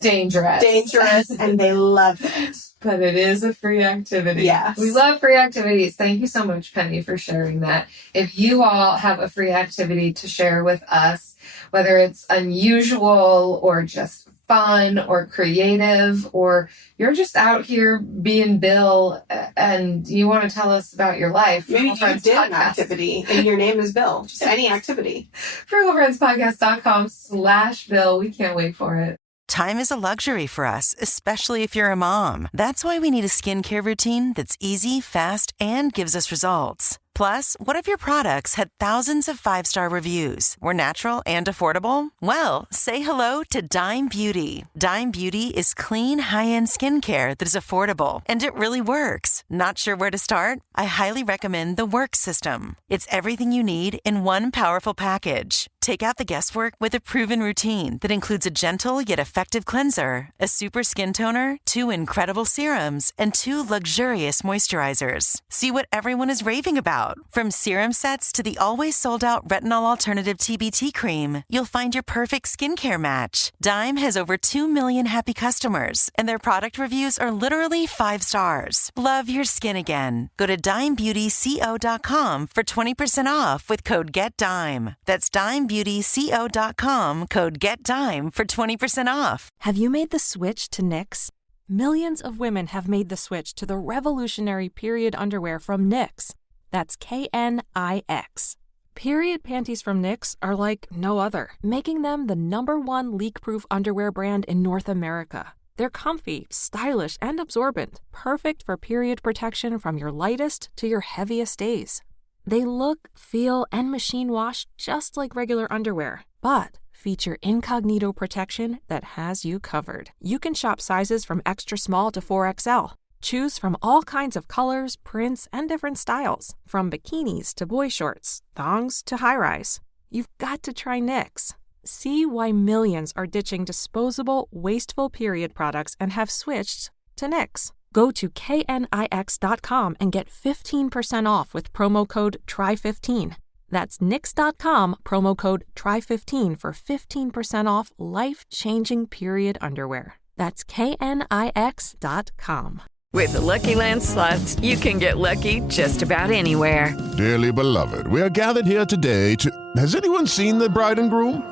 dangerous and they love it. But it is a free activity. Yes. We love free activities. Thank you so much, Penny, for sharing that. If you all have a free activity to share with us, whether it's unusual or just fun or creative, or you're just out here being Bill and you want to tell us about your life. Maybe you did an activity and your name is Bill. Just any activity. FrugalFriendsPodcast.com/Bill. We can't wait for it. Time is a luxury for us, especially if you're a mom. That's why we need a skincare routine that's easy, fast, and gives us results. Plus, what if your products had thousands of 5-star reviews, were natural and affordable? Well, say hello to Dime Beauty. Dime Beauty is clean, high-end skincare that is affordable, and it really works. Not sure where to start? I highly recommend the Work System. It's everything you need in one powerful package. Take out the guesswork with a proven routine that includes a gentle yet effective cleanser, a super skin toner, 2 incredible serums, and 2 luxurious moisturizers. See what everyone is raving about. From serum sets to the always sold-out retinol alternative TBT cream, you'll find your perfect skincare match. Dime has over 2 million happy customers, and their product reviews are literally 5 stars. Love your skin again. Go to dimebeautyco.com for 20% off with code GETDIME. That's dimebeautyco.com, code GETDIME for 20% off. Have you made the switch to Knix? Millions of women have made the switch to the revolutionary period underwear from Knix. That's KNIX. Period panties from Knix are like no other, making them the #1 leak-proof underwear brand in North America. They're comfy, stylish, and absorbent, perfect for period protection from your lightest to your heaviest days. They look, feel, and machine wash just like regular underwear, but feature incognito protection that has you covered. You can shop sizes from extra small to 4XL. Choose from all kinds of colors, prints, and different styles, from bikinis to boy shorts, thongs to high-rise. You've got to try Knix. See why millions are ditching disposable, wasteful period products and have switched to Knix. Go to knix.com and get 15% off with promo code TRY15. That's knix.com, promo code TRY15 for 15% off life-changing period underwear. That's knix.com. With the Lucky Land Slots, you can get lucky just about anywhere. Dearly beloved, we are gathered here today to... Has anyone seen the bride and groom?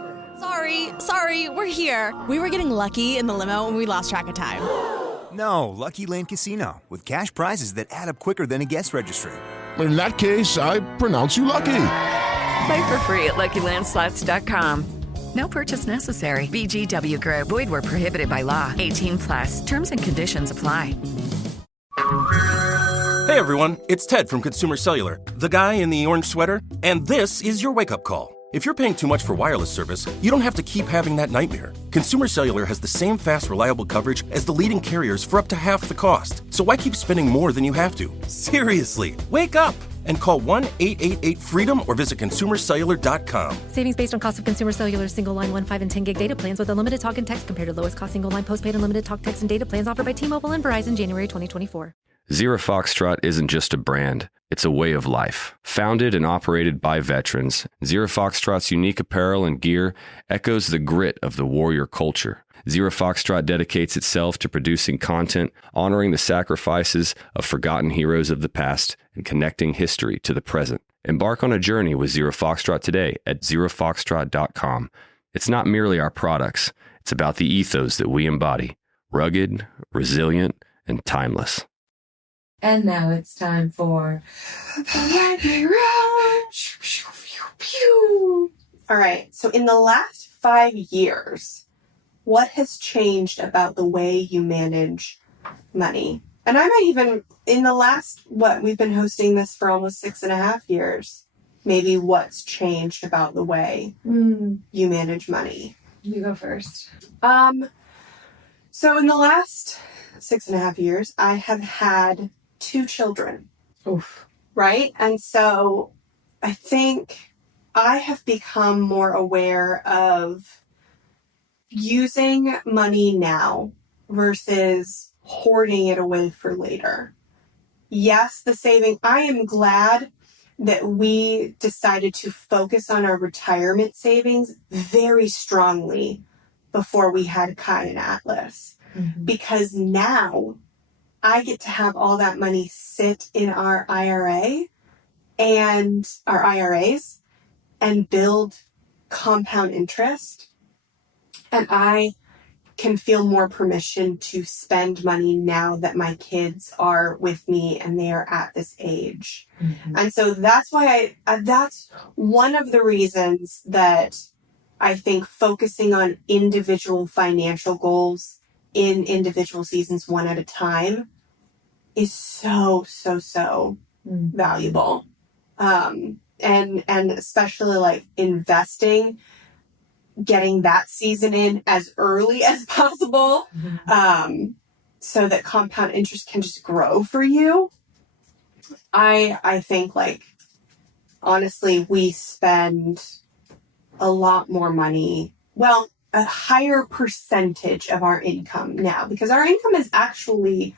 Sorry, we're here. We were getting lucky in the limo and we lost track of time. No, Lucky Land Casino, with cash prizes that add up quicker than a guest registry. In that case, I pronounce you lucky. Play for free at LuckyLandSlots.com. No purchase necessary. VGW Group. Void where prohibited by law. 18+. Terms and conditions apply. Hey everyone, it's Ted from Consumer Cellular, the guy in the orange sweater, and this is your wake-up call. If you're paying too much for wireless service, you don't have to keep having that nightmare. Consumer Cellular has the same fast, reliable coverage as the leading carriers for up to half the cost. So why keep spending more than you have to? Seriously, wake up and call 1-888-FREEDOM or visit consumercellular.com. Savings based on cost of Consumer Cellular single line 1, 5, and 10 gig data plans with unlimited talk and text compared to lowest cost single line postpaid unlimited talk, text, and data plans offered by T-Mobile and Verizon January 2024. Zero Foxtrot isn't just a brand, it's a way of life. Founded and operated by veterans, Zero Foxtrot's unique apparel and gear echoes the grit of the warrior culture. Zero Foxtrot dedicates itself to producing content, honoring the sacrifices of forgotten heroes of the past, and connecting history to the present. Embark on a journey with Zero Foxtrot today at zerofoxtrot.com. It's not merely our products, it's about the ethos that we embody. Rugged, resilient, and timeless. And now it's time for the lightning round. All right. So in the last 5 years, what has changed about the way you manage money? And I might even, in the last, we've been hosting this for almost 6.5 years. Maybe what's changed about the way you manage money? You go first. So in the last 6.5 years, I have had 2 children. Oof. Right? And so I think I have become more aware of using money now versus hoarding it away for later. Yes, the saving. I am glad that we decided to focus on our retirement savings very strongly before we had Kai and Atlas. Because now I get to have all that money sit in our IRA and our IRAs and build compound interest. And I can feel more permission to spend money now that my kids are with me and they are at this age. And so that's why that's one of the reasons that I think focusing on individual financial goals in individual seasons one at a time is so valuable. And especially like investing, getting that season in as early as possible, so that compound interest can just grow for you. I think, like, honestly, we spend a lot more money, well, a higher percentage of our income now, because our income is actually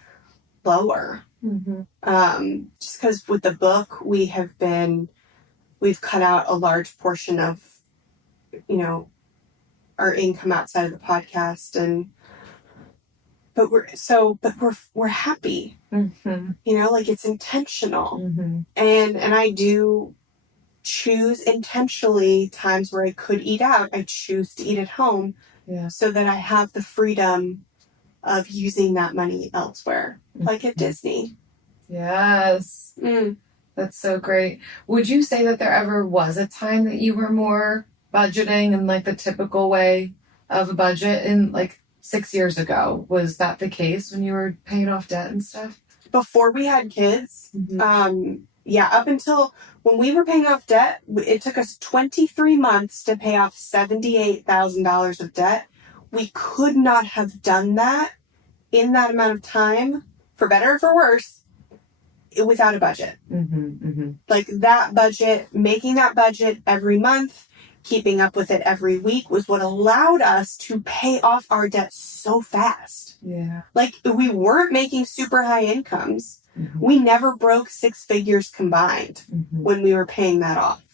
lower. Just because with the book, we've cut out a large portion of, our income outside of the podcast, but we're happy, like it's intentional. And I do choose intentionally times where I could eat out. I choose to eat at home so that I have the freedom of using that money elsewhere, like at Disney. Yes. That's so great. Would you say that there ever was a time that you were more budgeting in like the typical way of a budget in like 6 years ago? Was that the case when you were paying off debt and stuff? Before we had kids, up until when we were paying off debt, it took us 23 months to pay off $78,000 of debt. We could not have done that in that amount of time, for better or for worse, without a budget. Like that budget, making that budget every month, keeping up with it every week was what allowed us to pay off our debt so fast. Like, we weren't making super high incomes. We never broke 6 figures combined when we were paying that off.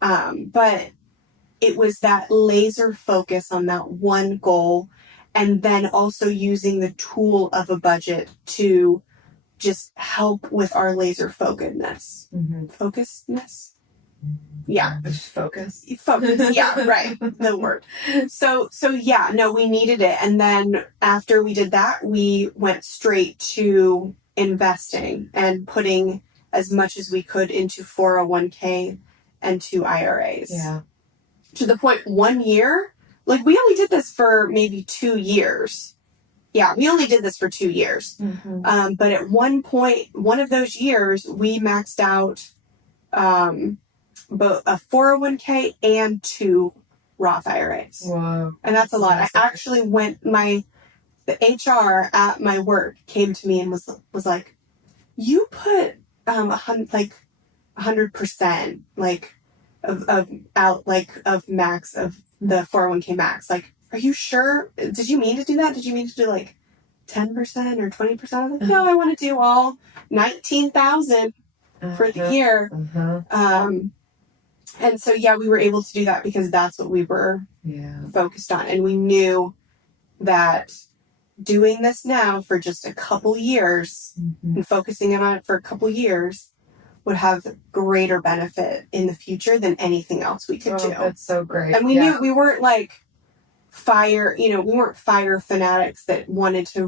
But it was that laser focus on that one goal, and then also using the tool of a budget to just help with our laser focusedness. Focusedness? Yeah. Focus. Yeah, right. The word. So yeah, no, we needed it. And then after we did that, we went straight to investing and putting as much as we could into 401k and to IRAs. To the point 1 year, like, we only did this for maybe 2 years. Yeah, we only did this for 2 years. But at one point, one of those years, we maxed out both a 401k and 2 Roth IRAs. Wow. And that's a lot. I actually the HR at my work came to me and was like, you put 100% like of max of the 401k max. Like, are you sure? Did you mean to do that? Did you mean to do like 10% or 20%? I was like, no, I want to do all 19,000 for the year. And so, yeah, we were able to do that because that's what we were focused on. And we knew that doing this now for just a couple years and focusing on it for a couple years would have greater benefit in the future than anything else we could do. That's so great. And we knew we weren't like we weren't fire fanatics that wanted to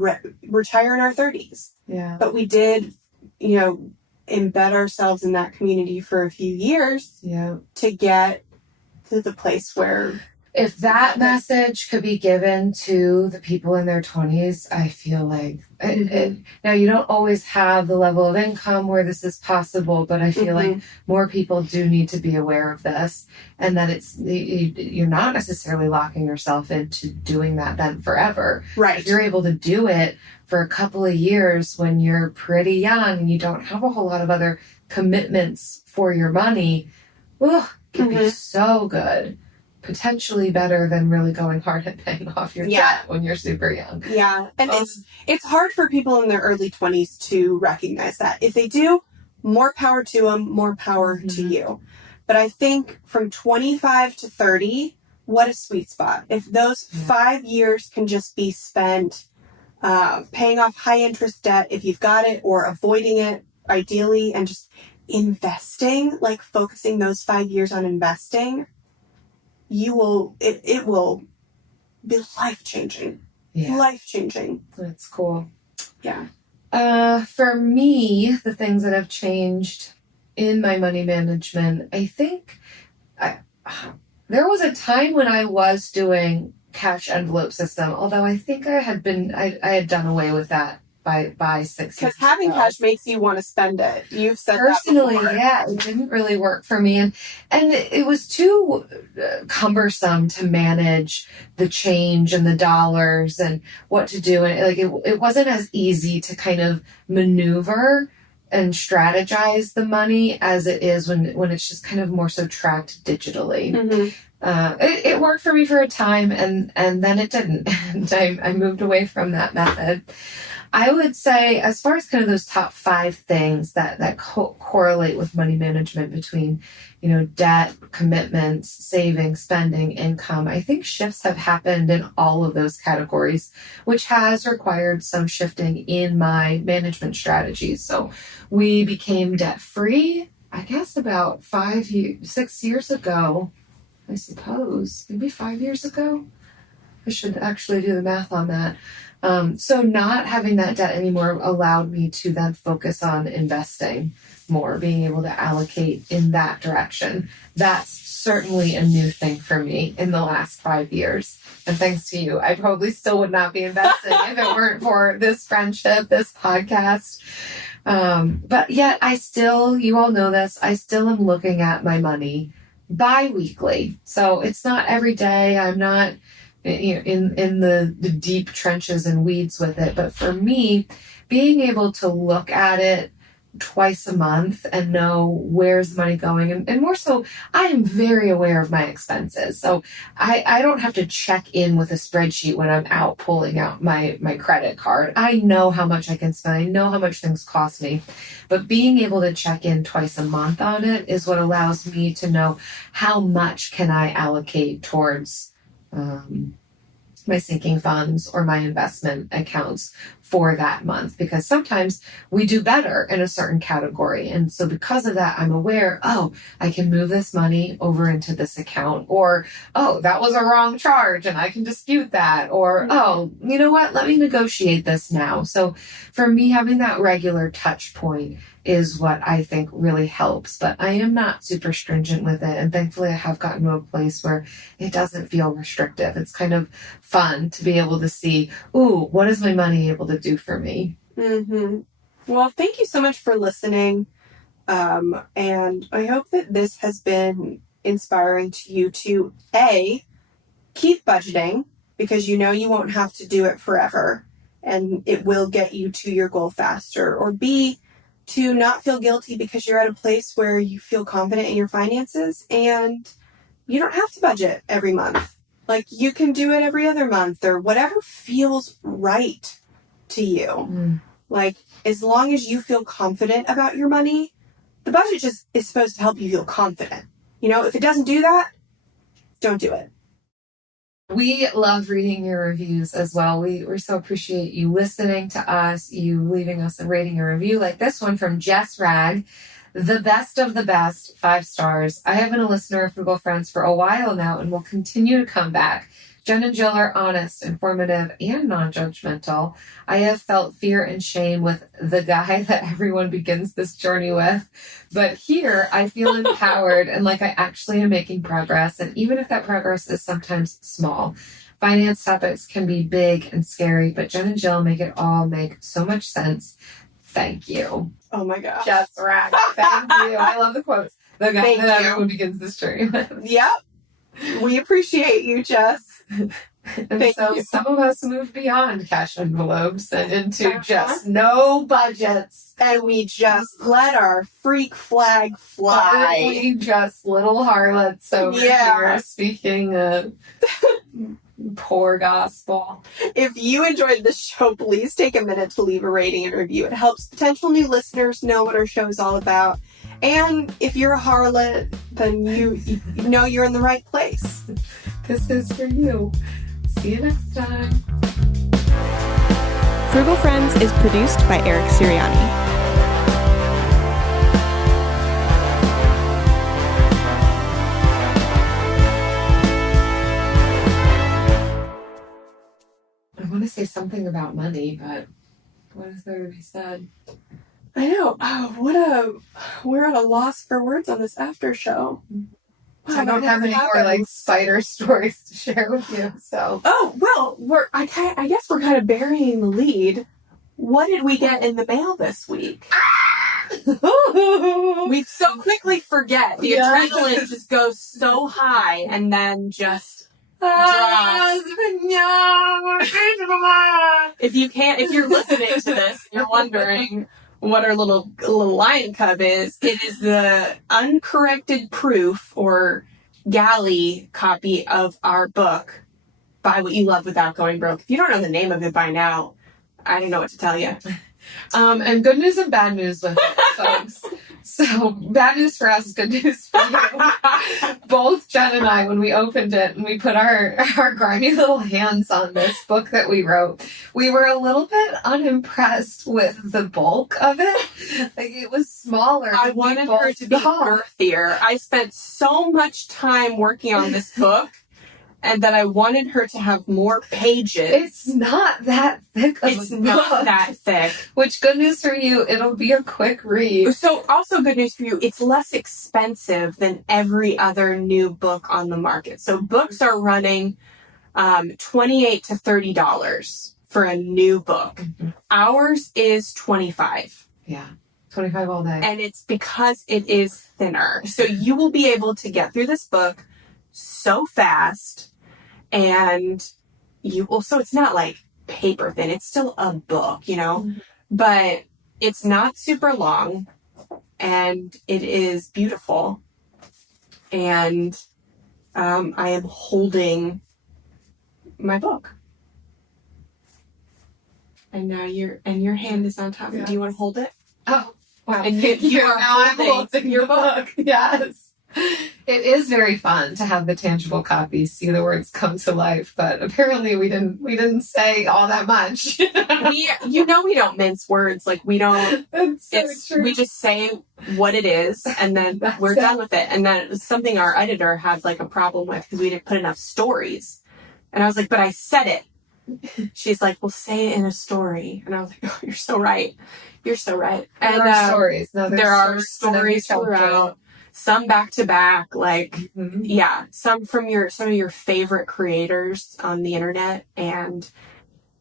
retire in our 30s. But we did, embed ourselves in that community for a few years to get to the place where... If that message could be given to the people in their 20s, I feel like... now, you don't always have the level of income where this is possible, but I feel like more people do need to be aware of this, and that you're not necessarily locking yourself into doing that then forever. Right. If you're able to do it for a couple of years when you're pretty young and you don't have a whole lot of other commitments for your money, it can be so good. Potentially better than really going hard at paying off your debt when you're super young. Yeah. And it's hard for people in their early 20s to recognize that. If they do, more power to them, more power to you. But I think from 25 to 30, what a sweet spot. If those 5 years can just be spent paying off high interest debt, if you've got it, or avoiding it, ideally, and just investing, like focusing those 5 years on investing, it will be life-changing. life-changing. That's cool. Yeah. For me, the things that have changed in my money management, I think there was a time when I was doing cash envelope system, although I think I had done away with that by 6 years. Because having cash makes you want to spend it. You've said personally, that before. yeah, it didn't really work for me, and it was too cumbersome to manage the change and the dollars and what to do, and it wasn't as easy to kind of maneuver and strategize the money as it is when it's just kind of more so tracked digitally. Mm-hmm. It worked for me for a time, and then it didn't, and I moved away from that method. I would say, as far as kind of those top 5 things that correlate with money management between, debt, commitments, saving, spending, income, I think shifts have happened in all of those categories, which has required some shifting in my management strategies. So we became debt-free, I guess, about 6 years ago, I suppose, maybe 5 years ago. I should actually do the math on that. So not having that debt anymore allowed me to then focus on investing more, being able to allocate in that direction. That's certainly a new thing for me in the last 5 years. And thanks to you, I probably still would not be investing if it weren't for this friendship, this podcast. But yet you all know this, I still am looking at my money bi-weekly. So it's not every day. I'm not in the deep trenches and weeds with it. But for me, being able to look at it twice a month and know where's the money going, and more so, I am very aware of my expenses. So I don't have to check in with a spreadsheet when I'm out pulling out my credit card. I know how much I can spend. I know how much things cost me. But being able to check in twice a month on it is what allows me to know how much can I allocate towards my sinking funds or my investment accounts for that month, because sometimes we do better in a certain category. And so because of that, I'm aware, I can move this money over into this account, or, that was a wrong charge and I can dispute that, or, you know what, let me negotiate this now. So for me, having that regular touch point is what I think really helps, but I am not super stringent with it. And thankfully I have gotten to a place where it doesn't feel restrictive. It's kind of fun to be able to see, what is my money able to do for me? Mm-hmm. Well, thank you so much for listening. And I hope that this has been inspiring to you to A, keep budgeting, because you won't have to do it forever and it will get you to your goal faster, or B, to not feel guilty because you're at a place where you feel confident in your finances and you don't have to budget every month. Like, you can do it every other month or whatever feels right to you. Like, as long as you feel confident about your money, the budget just is supposed to help you feel confident. If it doesn't do that, don't do it. We love reading your reviews as well. We so appreciate you listening to us, you leaving us a rating or review like this one from Jess Rag. The best of the best, 5 stars. I have been a listener of Frugal Friends for a while now and will continue to come back. Jen and Jill are honest, informative, and non-judgmental. I have felt fear and shame with the guy that everyone begins this journey with. But here, I feel empowered and like I actually am making progress. And even if that progress is sometimes small, finance topics can be big and scary, but Jen and Jill make it all make so much sense. Thank you. Oh my gosh. Jess Rack. Thank you. I love the quotes. The guy that everyone begins this journey with. Yep. We appreciate you, Jess. And so some of us moved beyond cash envelopes and into just no budgets. And we just let our freak flag fly. We just little harlots over here speaking poor gospel. If you enjoyed the show, please take a minute to leave a rating and review. It helps potential new listeners know what our show is all about. And if you're a harlot, then you know you're in the right place. This is for you. See you next time. Frugal Friends is produced by Eric Sirianni. I want to something about money, but what is there to be said? I know. Oh, we're at a loss for words on this after show. I don't have any more like spider stories to share with you. So. Oh well, I guess we're kind of burying the lead. What did we get in the mail this week? We so quickly forget. The adrenaline just goes so high and then just drops. If you're listening to this, you're wondering what our little lion cub is. It is the uncorrected proof or galley copy of our book, Buy What You Love Without Going Broke. If you don't know the name of it by now, I don't know what to tell you. And good news and bad news with it, folks. So bad news for us, good news for you. Both Jen and I, when we opened it and we put our grimy little hands on this book that we wrote, we were a little bit unimpressed with the bulk of it. Like, it was smaller. I wanted her to be girthier. I spent so much time working on this book, and that I wanted her to have more pages. It's not that thick of a book. It's not that thick. Which, good news for you, it'll be a quick read. So, also good news for you, it's less expensive than every other new book on the market. So, books are running $28 to $30 for a new book. Mm-hmm. Ours is $25. Yeah. 25 all day. And it's because it is thinner. So, you will be able to get through this book so fast, and so it's not like paper thin, it's still a book, but it's not super long, and it is beautiful, and I am holding my book, and now your hand is on top. Yes. Do you want to hold it? Oh, wow. And you are now holding your book. Yes. It is very fun to have the tangible copies see the words come to life, but apparently we didn't say all that much. we don't mince words. Like, we don't. True. We just say what it is, and then we're done with it. And then it was something our editor had like a problem with because we didn't put enough stories. And I was like, but I said it. She's like, well, say it in a story. And I was like, oh, you're so right. You're so right. There are stories. No, there are stories throughout. Some back to back, like, some from some of your favorite creators on the internet, and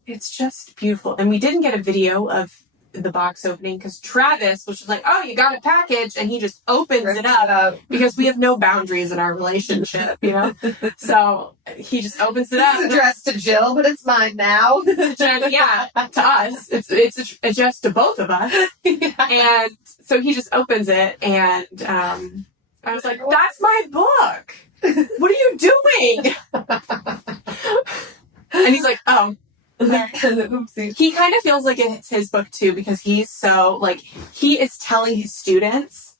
it's just beautiful. And we didn't get a video of the box opening because Travis was just like, "Oh, you got a package," and he just opens it up because we have no boundaries in our relationship, So he just opens it up. It's addressed to Jill, but it's mine now. Yeah, to us, it's addressed to both of us, and so he just opens it, and I was like, "That's my book. What are you doing?" And he's like, "Oh." He kind of feels like it's his book too, because he's so he is telling his students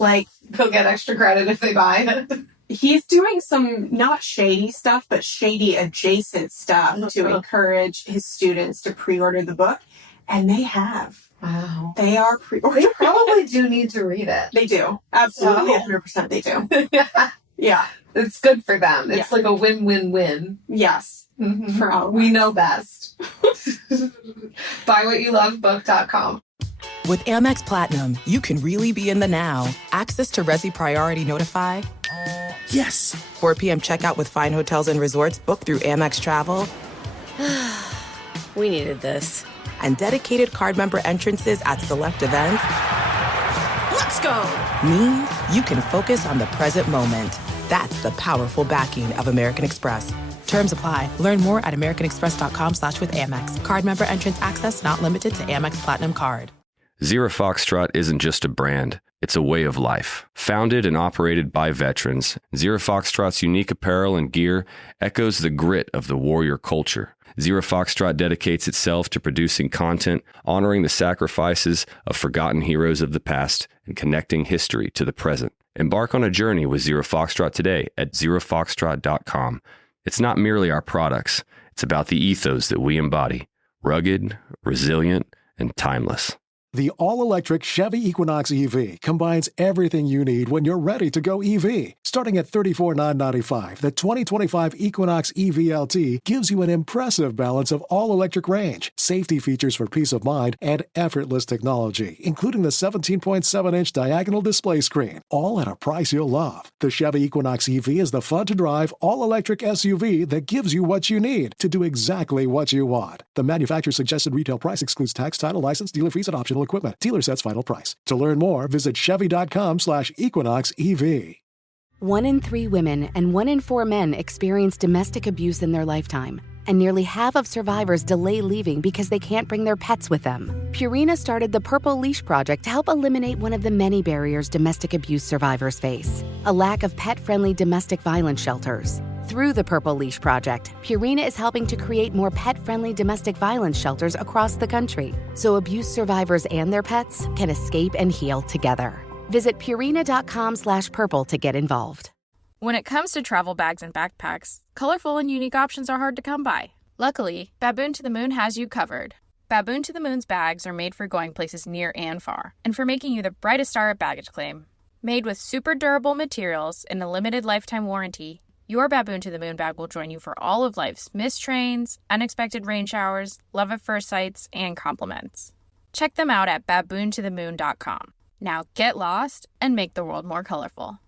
they'll get extra credit if they buy it. He's doing some not shady stuff, but shady adjacent stuff to encourage his students to pre-order the book, and they have. Wow. They are pre-ordering. They probably do need to read it. They do. Absolutely. 100% they do. Yeah. It's good for them. It's like a win-win-win. Yes. Mm-hmm. For all. We know best. BuyWhatYouLoveBook.com. With Amex Platinum, you can really be in the now. Access to Resi Priority Notify. Yes. 4 p.m. checkout with fine hotels and resorts booked through Amex Travel. We needed this. And dedicated card member entrances at select events. Let's go! Means you can focus on the present moment. That's the powerful backing of American Express. Terms apply. Learn more at americanexpress.com/withAmex. Card member entrance access not limited to Amex Platinum Card. Zero Foxtrot isn't just a brand, it's a way of life. Founded and operated by veterans, Zero Foxtrot's unique apparel and gear echoes the grit of the warrior culture. Zero Foxtrot dedicates itself to producing content, honoring the sacrifices of forgotten heroes of the past, and connecting history to the present. Embark on a journey with Zero Foxtrot today at zerofoxtrot.com. It's not merely our products, it's about the ethos that we embody. Rugged, resilient, and timeless. The all-electric Chevy Equinox EV combines everything you need when you're ready to go EV. Starting at $34,995, the 2025 Equinox EV-LT gives you an impressive balance of all-electric range, safety features for peace of mind, and effortless technology, including the 17.7-inch diagonal display screen, all at a price you'll love. The Chevy Equinox EV is the fun-to-drive, all-electric SUV that gives you what you need to do exactly what you want. The manufacturer's suggested retail price excludes tax, title, license, dealer fees, and optional equipment. Dealer sets final price. To learn more, visit Chevy.com/Equinox EV. 1 in 3 women and 1 in 4 men experience domestic abuse in their lifetime, and nearly half of survivors delay leaving because they can't bring their pets with them. Purina started the Purple Leash Project to help eliminate one of the many barriers domestic abuse survivors face: a lack of pet-friendly domestic violence shelters. Through the Purple Leash Project, Purina is helping to create more pet-friendly domestic violence shelters across the country, so abuse survivors and their pets can escape and heal together. Visit Purina.com/purple to get involved. When it comes to travel bags and backpacks, colorful and unique options are hard to come by. Luckily, Baboon to the Moon has you covered. Baboon to the Moon's bags are made for going places near and far, and for making you the brightest star at baggage claim. Made with super durable materials and a limited lifetime warranty, your Baboon to the Moon bag will join you for all of life's missed trains, unexpected rain showers, love at first sights, and compliments. Check them out at baboontothemoon.com. Now get lost and make the world more colorful.